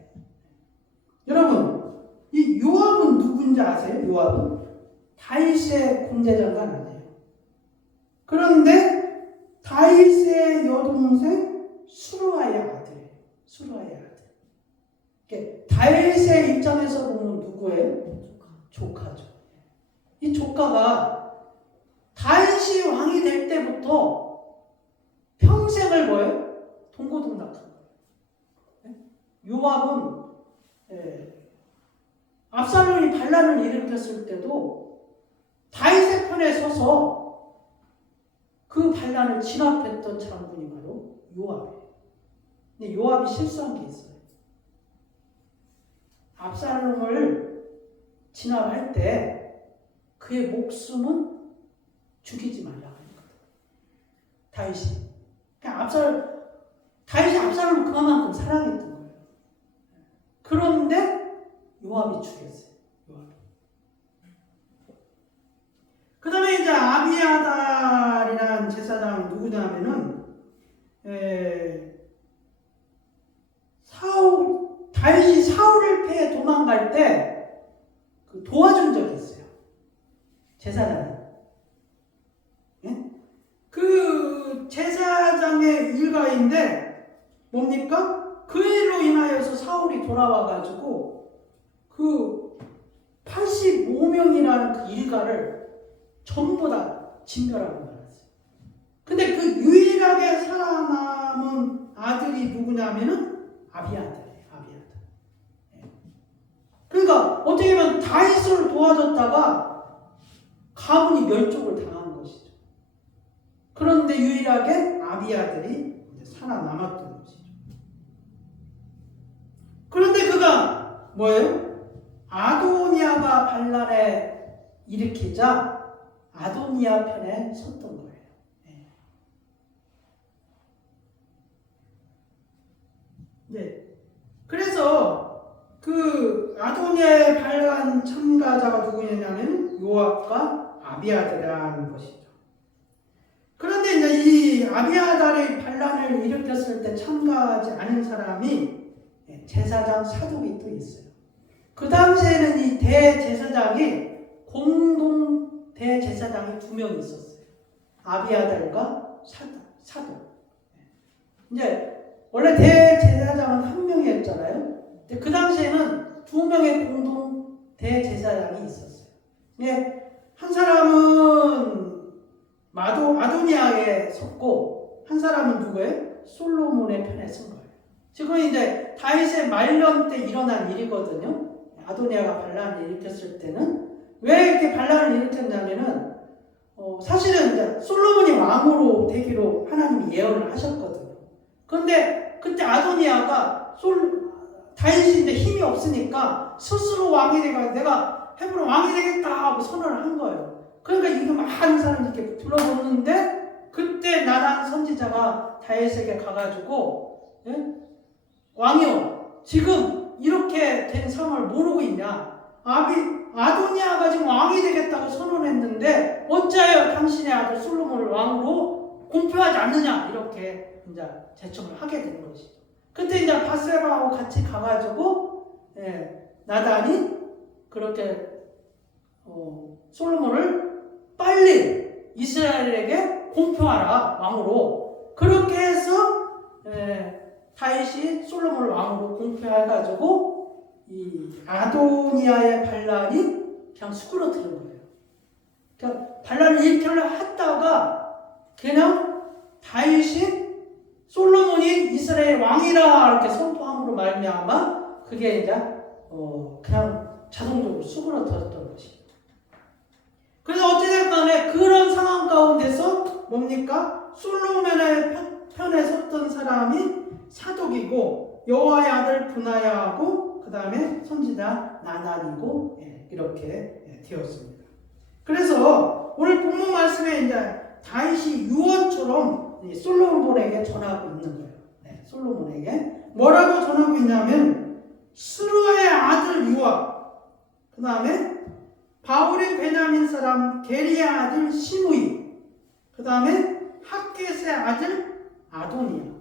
여러분, 이 요압은 누군지 아세요? 요압은 다윗의 군대장관 아니에요. 그런데 다윗의 여동생 수르아의 아들이에요. 수르아의 아들. 다윗의 입장에서 보면 누구예요? 조카죠. 이 조카가 다윗이 왕이 될 때부터 평생을 뭐예요? 동고동락한 거예요. 요압은 압살롬이 반란을 일으켰을 때도 다윗의 편에 서서 그 반란을 진압했던 장군이 바로 요압이에요. 근데 요압이 실수한 게 있어요. 압살롬을 진압할 때 그의 목숨은 죽이지 말라고 했거든. 다윗이. 그러니까 다윗이 압살롬을 그만큼 사랑했던 거예요. 그런데 요압이 죽였어요. 요압이. 그 다음에 이제 아비아달이라는 제사장이 누구냐면은 다윗이 사울을 패해 도망갈 때 그 도와준 적이 있어요. 제사장이. 그 제사장의 일가인데 뭡니까? 그 일로 인하여서 사울이 돌아와가지고 그 85명이라는 그 일가를 전부 다 진멸하고 말았어요. 근데 그 유일하게 살아남은 아들이 누구냐면은 아비아달이에요. 그러니까 어떻게 보면 다윗을 도와줬다가 가문이 멸족을 당한 것이죠. 그런데 유일하게 아비아들이 살아남았던 것이죠. 그런데 그가 뭐예요? 아도니아가 반란에 일으키자 아도니아 편에 섰던 거예요. 네. 그래서 그 아도니아의 반란 참가자가 누구냐면 요압과 아비아달이라는 것이죠. 그런데 이제 이 아비아달의 반란을 일으켰을 때 참가하지 않은 사람이 제사장 사독이 또 있어요. 그 당시에는 이 대제사장이 공동 대제사장이 2명 있었어요. 아비아달과 사독. 이제 원래 대제사장은 1명이었잖아요. 근데 그 당시에는 2명의 공동 대제사장이 있었어요. 근데 한 사람은 아도니아에 섰고 한 사람은 누구예요? 솔로몬의 편에 선 거예요. 지금 이제 다윗의 말년 때 일어난 일이거든요. 아도니아가 반란을 일으켰을 때는 왜 이렇게 반란을 일으켰냐면은 사실은 이제 솔로몬이 왕으로 되기로 하나님이 예언을 하셨거든요. 그런데 그때 아도니아가 다윗이 이제 힘이 없으니까 스스로 왕이 되고 내가 헤브론 왕이 되겠다 하고 선언을 한 거예요. 그러니까 이거 많은 사람이 이렇게 둘러보는데 그때 나단 선지자가 다윗에게 가가지고 왕이요 지금 이렇게 된 상황을 모르고 있냐? 아도니아가 지금 왕이 되겠다고 선언했는데 어찌하여 당신의 아들 솔로몬을 왕으로 공표하지 않느냐? 이렇게 이제 제청을 하게 된 것이죠. 그때 이제 바세바하고 같이 가가지고 나단이 그렇게 솔로몬을 빨리 이스라엘에게 공표하라 왕으로. 그렇게 해서 다윗이 솔로몬을 왕으로 공표해가지고 이 아도니아의 반란이 그냥 수그러뜨린 거예요. 그러니까 반란을 일으키려 했다가 그냥 다윗이 솔로몬이 이스라엘 왕이라 이렇게 선포함으로 말미암아 그게 이제 그냥 자동적으로 수그러뜨렸던 것이죠. 그래서 어찌됐든 간에 그런 상황 가운데서 뭡니까? 솔로몬의 편에 섰던 사람이 사독이고 여호와의 아들 브나야하고 그 다음에 선지자 나단이고 이렇게 되었습니다. 그래서 오늘 본문 말씀에 이제 다윗이 유언처럼 솔로몬에게 전하고 있는 거예요. 솔로몬에게 뭐라고 전하고 있냐면 스루아의 아들 요압, 그 다음에 바울의 베냐민 사람 게리의 아들 시므이, 그 다음에 학겟의 아들 아도니아.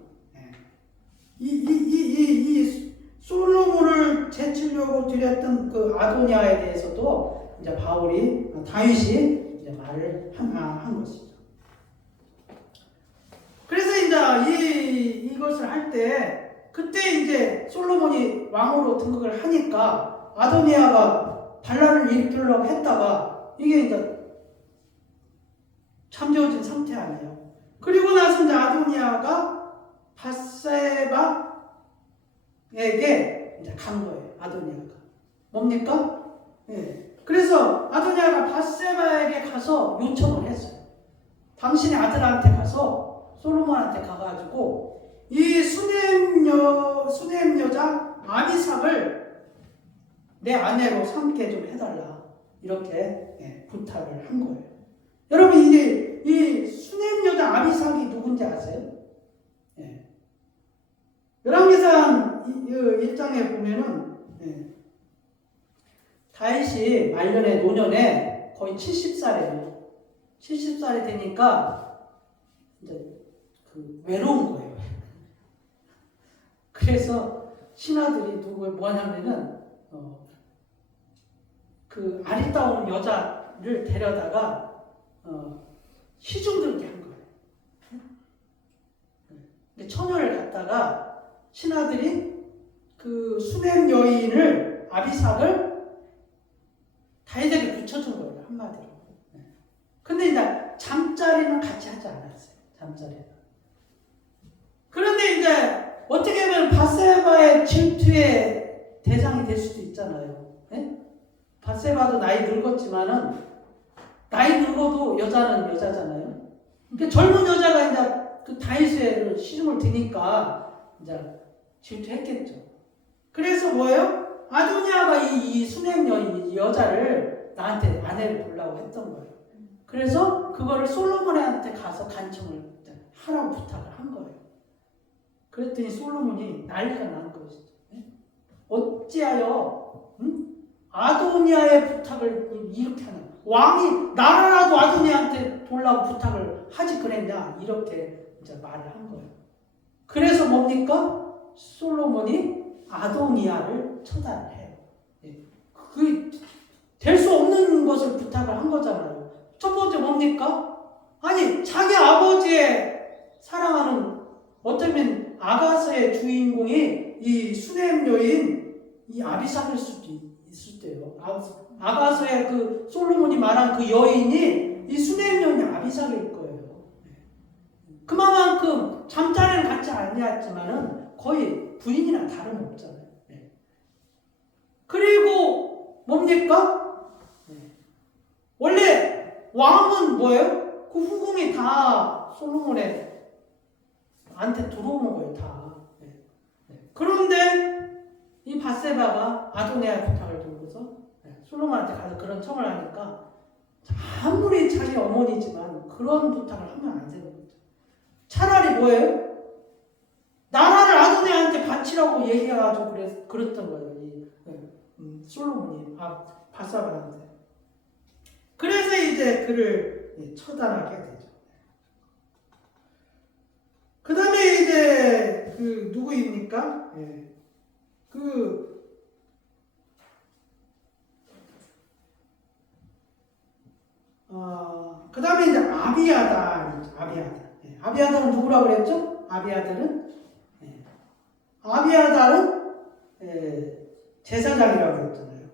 이 솔로몬을 제치려고 드렸던 그 아도니아에 대해서도 이제 다윗이 이제 말을 한 것이죠. 그래서 이제 이것을 할 때 그때 이제 솔로몬이 왕으로 등극을 하니까 아도니아가 반란을 일으키려고 했다가 이게 이제 잠재워진 상태 아니에요. 그리고 나서 이제 아도니아가 바세바에게 이제 간 거예요. 아도니아가 뭡니까? 그래서 아도니아가 바세바에게 가서 요청을 했어요. 당신의 아들한테 가서 솔로몬한테 가가지고 이 수넴 여자 아비삭을 내 아내로 삼게 좀 해달라 이렇게 부탁을 한 거예요. 여러분 이제 이 수넴 여자 아비삭이 누군지 아세요? 열왕기상 1장에 보면은 다윗이 말년에 노년에 거의 70살이에요. 70살이 되니까 이제 외로운 거예요. 그래서 신하들이 뭐냐면은 그 아리따운 여자를 데려다가 시중 들게 한 거예요. 근데 처녀를 갖다가 신하들이 그 수넴 여인을 아비삭을 다윗에게 붙여준 거예요. 한마디로. 근데 이제 잠자리는 같이 하지 않았어요. 잠자리는. 그런데 이제 어떻게 보면 바세바의 질투의 대상이 될 수도 있잖아요. 바세바도 나이 늙었지만은 나이 늙어도 여자는 여자잖아요. 그러니까 젊은 여자가 이제 그 다윗의 시중을 드니까 이제 질투했겠죠. 그래서 뭐예요? 아도니아가 이 수넴 여인 여자를 나한테 아내를 보려고 했던 거예요. 그래서 그거를 솔로몬한테 가서 간청을 하라고 부탁을 한 거예요. 그랬더니 솔로몬이 난리가 난 것이죠. 어찌하여 아도니아의 부탁을 이렇게 하냐? 왕이 나라라도 아도니아한테 보려고 부탁을 하지 그랬냐? 이렇게 이제 말을 한 거예요. 그래서 뭡니까? 솔로몬이 아도니아를 처단을 해요. 그 될 수 없는 것을 부탁을 한 거잖아요. 첫 번째 뭡니까? 아니 자기 아버지의 사랑하는 어쩌면 아가서의 주인공이 이 수넴 여인 이 아비삭일 수도 있을 때요. 아가서의 그 솔로몬이 말한 그 여인이 이 수넴 여인이 아비삭일 거예요. 그만큼 잠자리는 같지 않았지만은 거의 부인이나 다름없잖아요. 그리고 뭡니까? 원래 왕은 뭐예요? 그 후궁이 다 솔로몬의 한테 들어오는 거예요, 다. 그런데 이 바세바가 아도니아의 부탁을 들고서 솔로몬한테 가서 그런 청을 하니까 아무리 자기 어머니지만 그런 부탁을 하면 안 되는 거죠. 차라리 뭐예요? 나라를 아도니아한테 바치라고 얘기해가지고 그랬던 거예요. 솔로몬이 바사바한테. 그래서 이제 그를 처단하게 되죠. 그 다음에 이제 그 누구입니까? 그 다음에 이제 아비아달은 누구라고 그랬죠? 아비아달은 제사장이라고 그랬잖아요.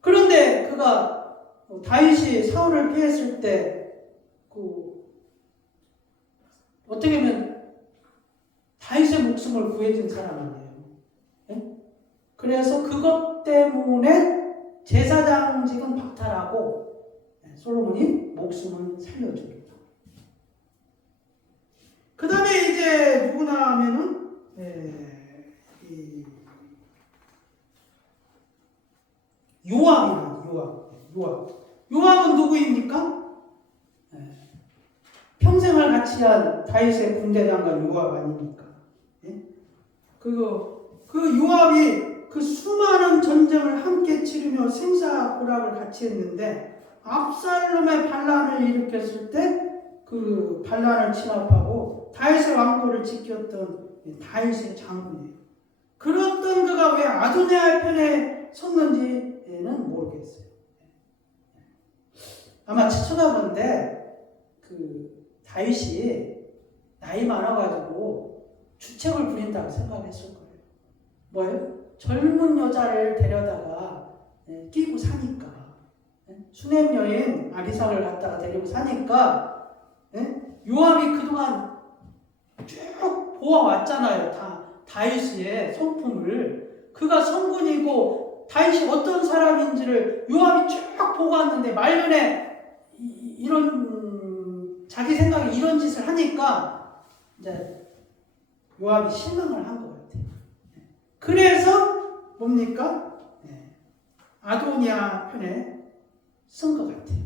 그런데 그가 다윗이 사울을 피했을 때 어떻게 보면 다윗의 목숨을 구해준 사람 아니에요. 그래서 그것 때문에 제사장직은 박탈하고 솔로몬이 목숨을 살려줍니다. 그 다음에 이제 누구나 하면은 요압은 누구입니까? 평생을 같이 한 다윗의 군대장관 요압 아닙니까? 그 요압이 그 수많은 전쟁을 함께 치르며 생사고락을 같이 했는데 압살롬의 반란을 일으켰을 때 그 반란을 진압하고 다윗의 왕권을 지켰던 다윗의 장군이에요. 그랬던 그가 왜 아도니아 편에 섰는지는 모르겠어요. 아마 쳐다보는데 그 다윗이 나이 많아가지고 주책을 부린다고 생각했을 거예요. 뭐예요? 젊은 여자를 데려다가 끼고 사니까, 수냄 여인 아비삭을 갖다가 데리고 사니까 요압이 그동안 쭉 보아왔잖아요. 다윗의 성품을. 그가 성군이고 다윗이 어떤 사람인지를 요압이 쭉 보고 왔는데 말년에 이런 자기 생각에 이런 짓을 하니까 이제 요압이 실망을 한 것 같아요. 그래서 뭡니까? 아도니아 편에 쓴 것 같아요.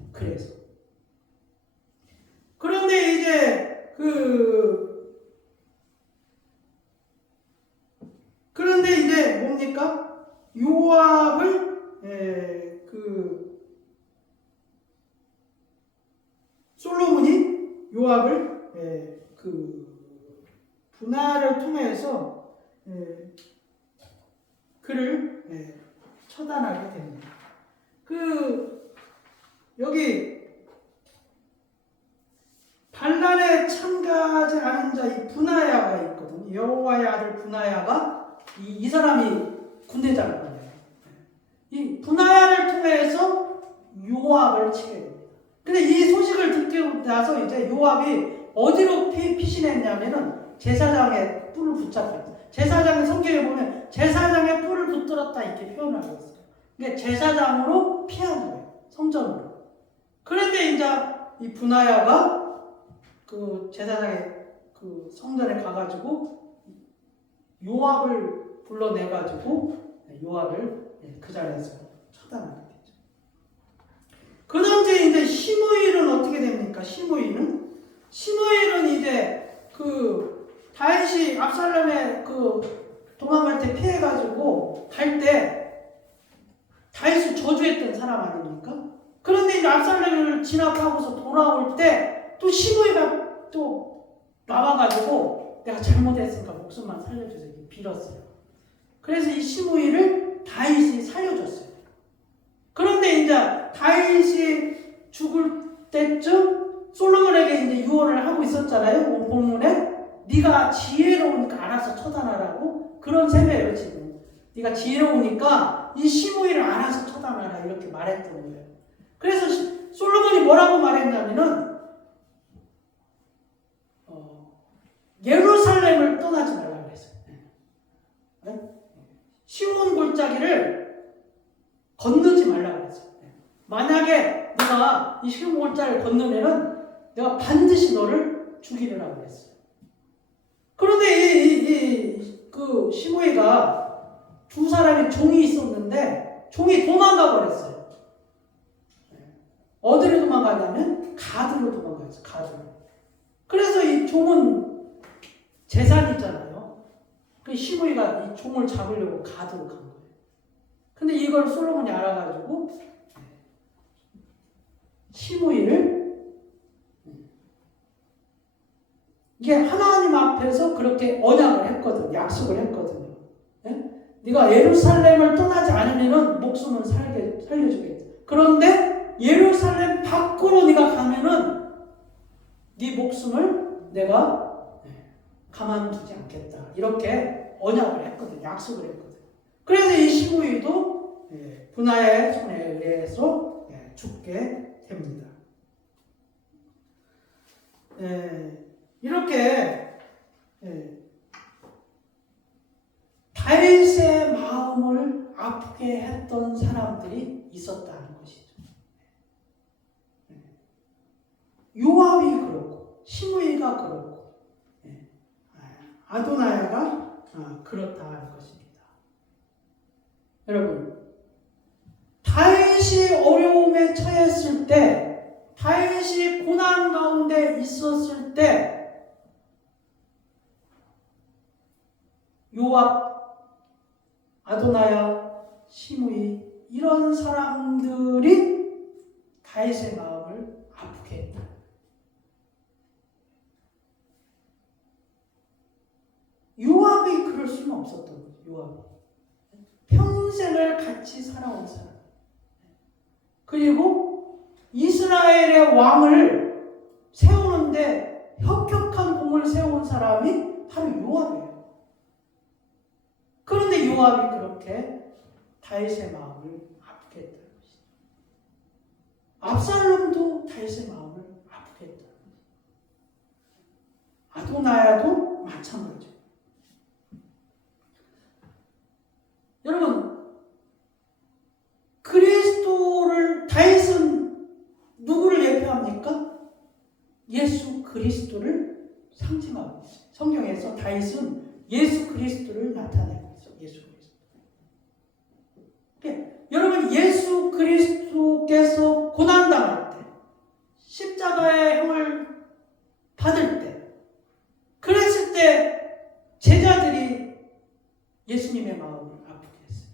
그런데 이제 뭡니까? 요압을 솔로몬이 요압을 분할을 통해서 그를 처단하게 됩니다. 여기 반란에 참가하지 않은 자 이 분하야가 있거든요. 여호와의 아들 분하야가 이 사람이 군대장관이에요. 이 분하야를 통해서 요압을 치게 됩니다. 근데 이 소식을 듣고 나서 이제 요압이 어디로 피신했냐면은 제사장의 뿔을 붙잡았어요. 제사장의 성경에 보면 제사장의 뿔을 붙들었다 이렇게 표현하고 있어요. 그러니까 제사장으로 피한 거예요. 성전으로. 그런데 이제 이 분하야가 그 제사장의 그 성전에 가가지고 요압을 불러내가지고 요압을 그 자리에서 처단하게 되죠. 그 다음 이제 시므일은 어떻게 됩니까? 시므일은 이제 그 다윗이 압살롬에 도망갈 때 피해가지고 갈 때 다윗을 저주했던 사람 아닙니까? 그런데 이제 압살롬을 진압하고서 돌아올 때 또 시므이가 또 나와가지고 내가 잘못했으니까 목숨만 살려주세요. 빌었어요. 그래서 이 시므이를 다윗이 살려줬어요. 그런데 이제 다윗이 죽을 때쯤 솔로몬에게 이제 유언을 하고 있었잖아요. 본문에 네가 지혜로우니까 알아서 처단하라고 그런 셈이에요. 지금 네가 지혜로우니까 이 시므이를 알아서 처단하라 이렇게 말했던 거예요. 그래서 솔로몬이 뭐라고 말했냐면은 예루살렘을 떠나지 말라고 했어요. 시온 골짜기를 건너지 말라고 했어요. 만약에 네가 이 시온 골짜기를 건너면은 내가 반드시 너를 죽이려 하고 했어요. 그런데 그 시므이가 두 사람의 종이 있었는데 종이 도망가 버렸어요. 어디로 도망가냐면 가드로 도망갔어요. 가드로. 그래서 이 종은 재산이 있잖아요. 그 시므이가 이 종을 잡으려고 가도록 한 거예요. 근데 이걸 솔로몬이 알아가지고 시므이를 이게 하나님 앞에서 그렇게 언약을 했거든, 약속을 했거든요. 예? 네가 예루살렘을 떠나지 않으면은 목숨은 살려주겠다. 그런데 예루살렘 밖으로 네가 가면은 네 목숨을 내가 가만두지 않겠다. 이렇게 언약을 했거든, 약속을 했거든. 그래서 이 시므이도 분하의 손에 의해서 죽게 됩니다. 이렇게 다윗의 마음을 아프게 했던 사람들이 있었다는 것이죠. 요압이 그렇고 시므이가 그렇고 아도나야가 그렇다는 것입니다. 여러분, 다윗이 어려움에 처했을 때, 다윗이 고난 가운데 있었을 때 요압, 아도나야, 시므이 이런 사람들이 다윗의 마음을 아프게 했다. 요압이 그럴 수는 없었던 거죠. 요압이 평생을 같이 살아온 사람, 그리고 이스라엘의 왕을 세우는데 혁혁한 공을 세운 사람이 바로 요압이에요. 그런데 요압이 그렇게 다윗의 마음을 아프게 했다는 것이죠. 압살롬도 다윗의 마음을 아프게 했다는 것이죠. 아도나야도 마찬가지죠. 여러분, 다윗은 누구를 예표합니까? 예수 그리스도를 상징하고 있어요. 성경에서 다윗은 예수 그리스도를 나타내고 있어요. 예수 그리스도. 그러니까 여러분, 예수 그리스도께서 고난당할 때, 십자가의 형을 받을 때, 그랬을 때 제자들이 예수님의 마음을 아프게 했어요.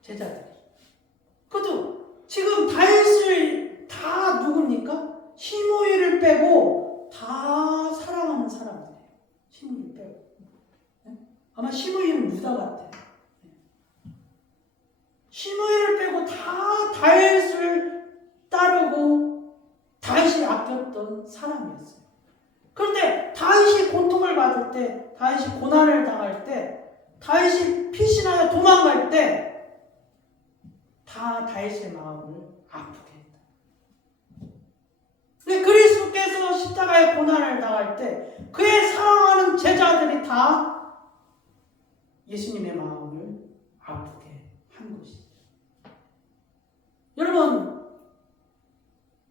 제자들이. 그것도 지금 다윗을 다 누굽니까? 시므이를 빼고 다 사랑하는 사람들이에요. 시므이를 빼고. 아마 시므이는 유다 같아요. 시므이를 빼고 다 다윗을 따르고 다윗이 아꼈던 사람이었어요. 그런데 다윗이 고통을 받을 때, 다윗이 고난을 당할 때, 다윗이 피신하여 도망갈 때 다 다윗의 마음을 아프게 했다. 근데 그리스도께서 십자가의 고난을 당할 때 그의 사랑하는 제자들이 다 예수님의 마음을 아프게 한 것이죠. 여러분,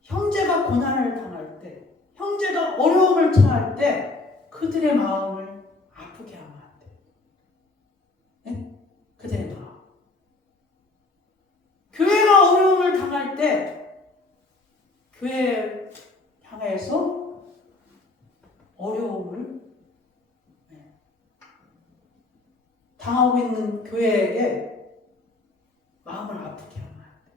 형제가 고난을 당할 때, 형제가 어려움을 처할 때 그들의 마음을 아프게 하면 안 돼요. 네? 그들의 마음. 교회가 어려움을 당할 때 교회 향해서 어려움을 당하고 있는 교회에게 마음을 아프게 하면 안 돼요.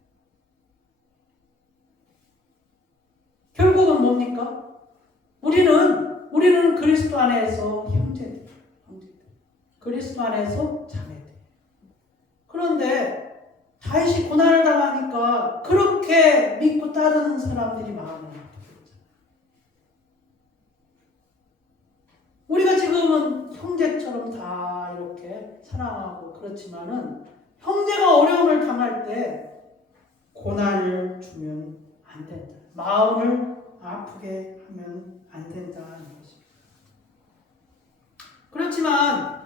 결국은 뭡니까? 우리는 그리스도 안에서 형제들. 그리스도 안에서 자매들. 그런데 다윗이 고난을 당하니까 그렇게 믿고 따르는 사람들이 마음을 아프게 했잖아요. 우리가 지금은 형제처럼 다 이렇게 사랑하고 그렇지만은 형제가 어려움을 당할 때 고난을 주면 안 된다. 마음을 아프게 하면 안 된다는 것입니다. 그렇지만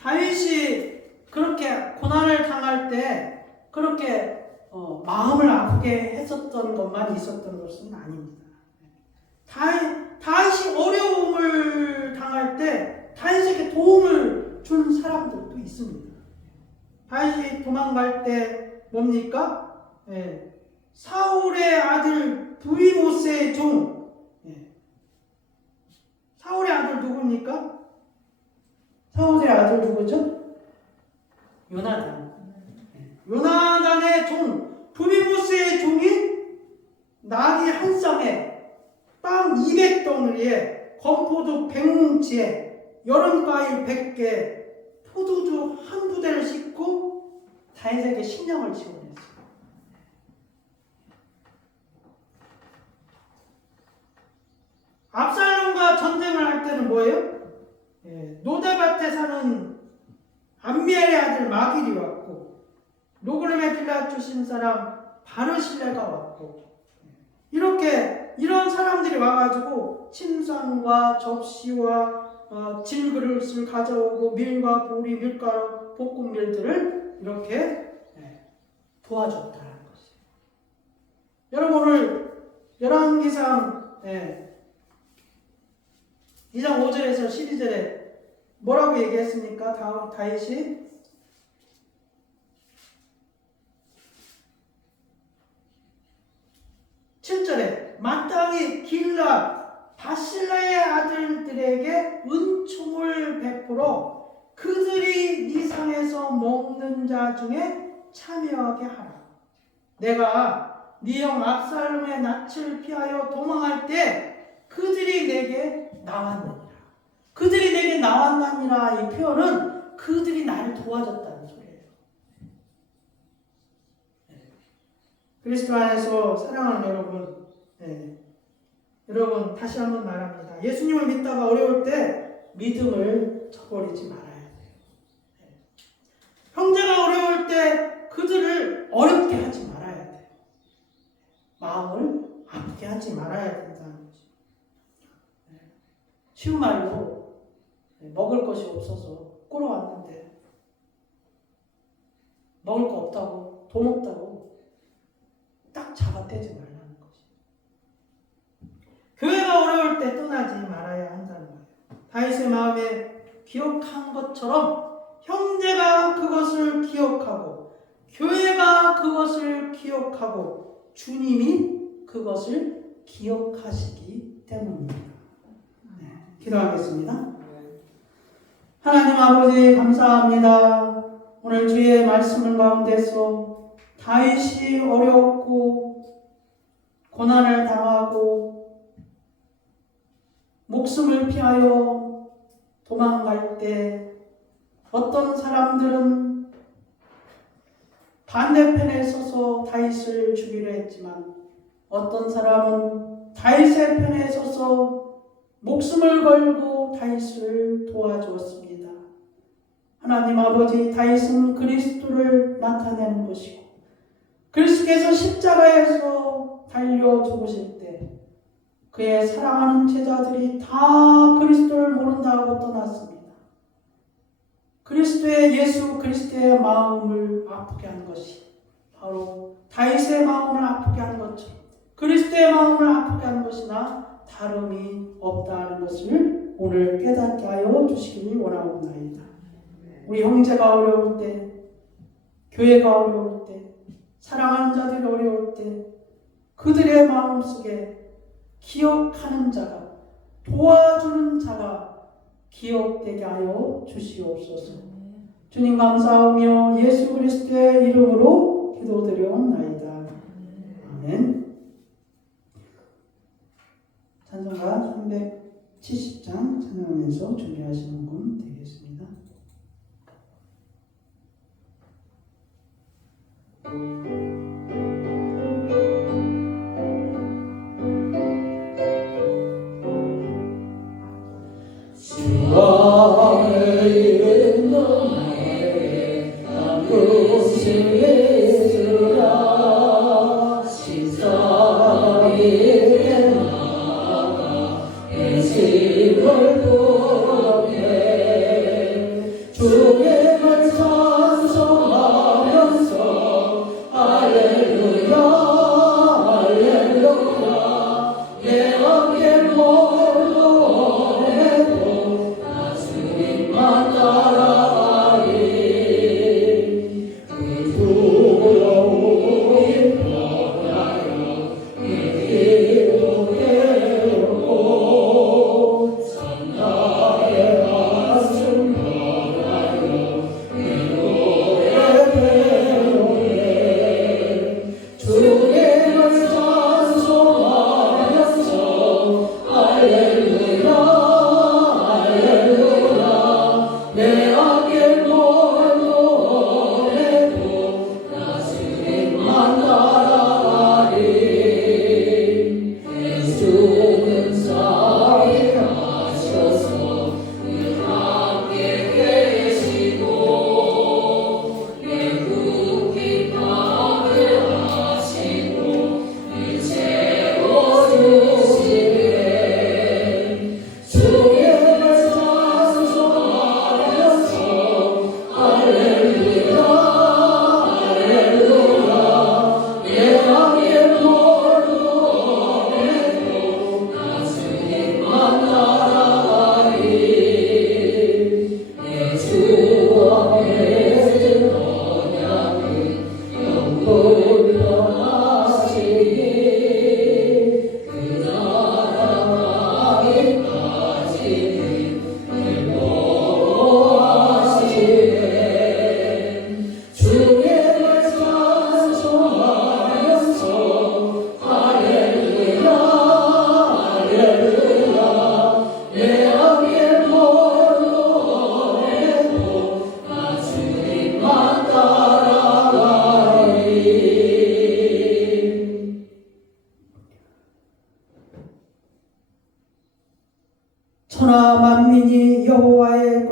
다윗이 그렇게 고난을 당할 때 그렇게 마음을 아프게 했었던 것만 있었던 것은 아닙니다. 다윗이 어려움을 당할 때 다윗에게 도움을 준 사람들도 있습니다. 다윗이 도망갈 때 뭡니까? 사울의 아들 브이모스의 종 사울의 아들 누굽니까? 사울의 아들 누구죠? 요나단. 요나단의 종, 부비모스의 종이 나귀 한 쌍에 빵 200덩어리에 건포도 100뭉치에 여름과일 100개 포도주 한 부대를 싣고 다윗에게 식량을 지원했어요. 압살롬과 전쟁을 할 때는 뭐예요? 노데밭에 사는 암미엘의 아들 마길이 왔고, 로그름의 길앗 출신 사람 바르실레가 왔고, 이렇게 이런 사람들이 와가지고 침상과 접시와 질그릇을 가져오고 밀과 보리, 밀가루, 볶음밀들을 이렇게 도와줬다는 것이에요. 여러분 오늘 열왕기상 2장 5절에서 12절에 뭐라고 얘기했습니까? 다윗이 7절에 마땅히 길라 바실라의 아들들에게 은총을 베풀어 그들이 네 상에서 먹는 자 중에 참여하게 하라. 내가 네 형 압살롬의 낯을 피하여 도망할 때 그들이 내게 나왔느니라. 그들이 내게 나왔느니라 이 표현은 그들이 나를 도와줬다는 소리예요. 그리스도 안에서 사랑하는 여러분, 여러분 다시 한번 말합니다. 예수님을 믿다가 어려울 때 믿음을 저버리지 말아야 돼요. 형제가 어려울 때 그들을 어렵게 하지 말아야 돼요. 마음을 아프게 하지 말아야 된다는 거죠. 쉬운 말로 먹을 것이 없어서 끌어왔는데 먹을 거 없다고 돈 없다고 딱 잡아떼지 말라는 것이. 교회가 어려울 때 떠나지 말아야 한다는 거예요. 다윗의 마음에 기억한 것처럼 형제가 그것을 기억하고 교회가 그것을 기억하고 주님이 그것을 기억하시기 때문입니다. 기도하겠습니다. 하나님 아버지 감사합니다. 오늘 주의 말씀을 가운데서 다윗이 어렵고 고난을 당하고 목숨을 피하여 도망갈 때 어떤 사람들은 반대편에 서서 다윗을 죽이려 했지만 어떤 사람은 다윗의 편에 서서 목숨을 걸고 다윗을 도와주었습니다. 하나님 아버지, 다윗은 그리스도를 나타내는 것이고 그리스도께서 십자가에서 달려 죽으실 때 그의 사랑하는 제자들이 다 그리스도를 모른다 하고 떠났습니다. 그리스도의 예수 그리스도의 마음을 아프게 한 것이 바로 다윗의 마음을 아프게 한 것처럼 그리스도의 마음을 아프게 한 것이나 다름이 없다는 것을 오늘 깨닫게 하여 주시기 원하옵나이다. 우리 형제가 어려울 때, 교회가 어려울 때, 사랑하는 자들이 어려울 때 그들의 마음속에 기억하는 자가, 도와주는 자가 기억되게 하여 주시옵소서. 주님 감사하며 예수 그리스도의 이름으로 기도드려옵나이다. 아멘. 찬송가 370장 찬양하면서 준비하시는 분 되겠습니다. 주 안에 있는 나의 남구신 예수라 신사위에 나가 내 짐을 부르네 주님을 찬송하면서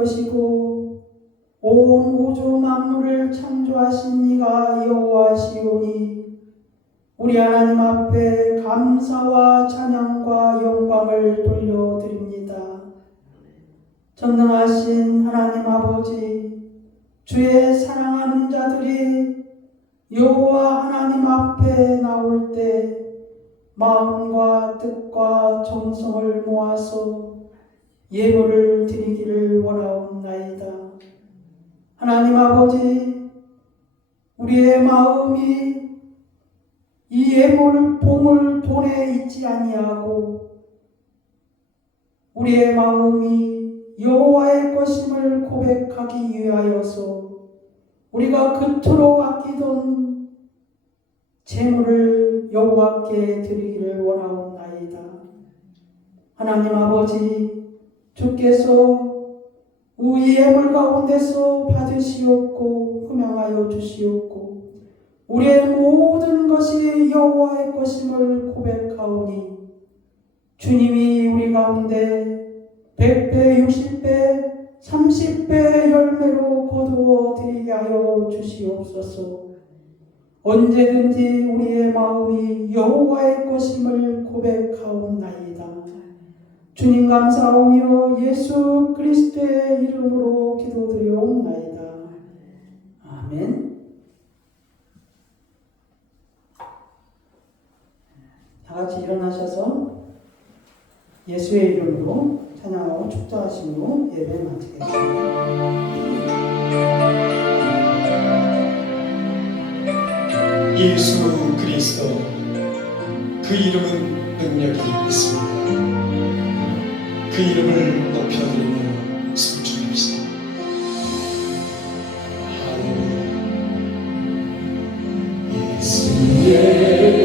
것이고 온 우주 만물을 창조하신 이가 여호와시오니 우리 하나님 앞에 감사와 찬양과 영광을 돌려드립니다. 전능하신 하나님 아버지, 주의 사랑하는 자들이 여호와 하나님 앞에 나올 때 마음과 뜻과 정성을 모아서 예물을 드리기를 원하옵나이다. 하나님 아버지, 우리의 마음이 이 예물 보물 돈에 있지 아니하고 우리의 마음이 여호와의 것임을 고백하기 위하여서 우리가 그토록 아끼던 재물을 여호와께 드리기를 원하옵나이다. 하나님 아버지, 주께서 우리 예물 가운데서 받으시옵고 흠양하여 주시옵고 우리의 모든 것이 여호와의 것임을 고백하오니 주님이 우리 가운데 100배, 60배, 30배 열매로 거두어 드리게 하여 주시옵소서. 언제든지 우리의 마음이 여호와의 것임을 고백하옵나이다. 주님 감사하며 예수 그리스도의 이름으로 기도드리옵나이다. 아멘. 다 같이 일어나셔서 예수의 이름으로 찬양하고 축도하심으로 예배 마치겠습니다. 예수 그리스도, 그 이름은 능력이 있습니다. 그 이름을 높여드리며 숨죽입시다. 할렐루야. 예수의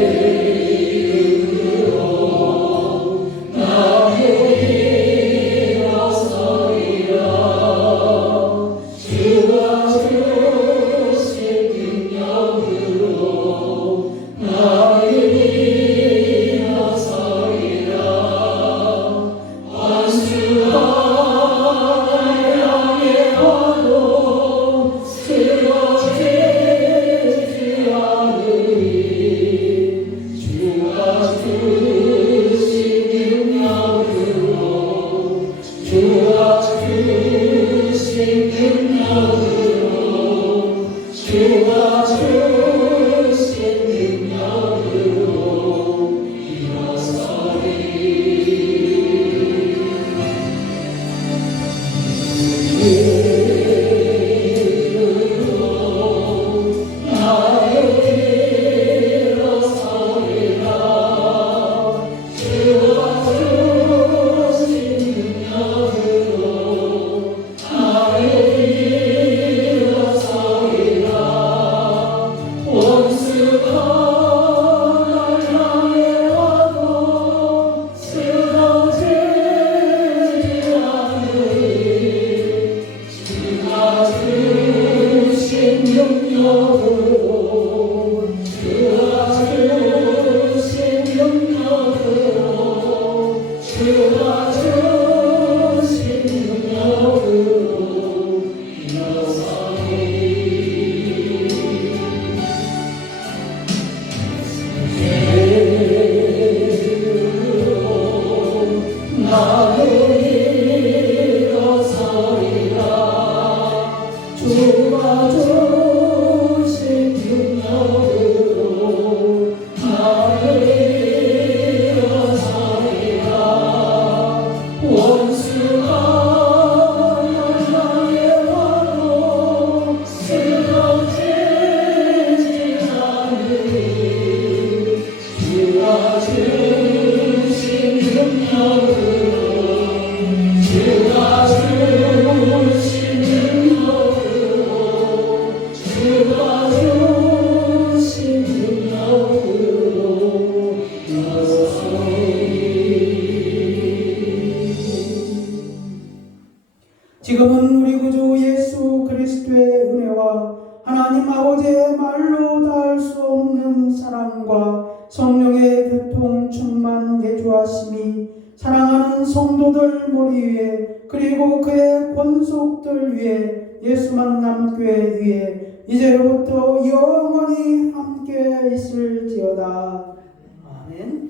지금은 우리 구주 예수 그리스도의 은혜와 하나님 아버지의 말로 닿을 수 없는 사랑과 성령의 교통 충만 내주하심이 하나님이 사랑하는 성도들 머리 위에 그리고 그의 권속들 위에 예수 만남 교회 위에 이제로부터 영원히 함께 있을지어다. 아멘.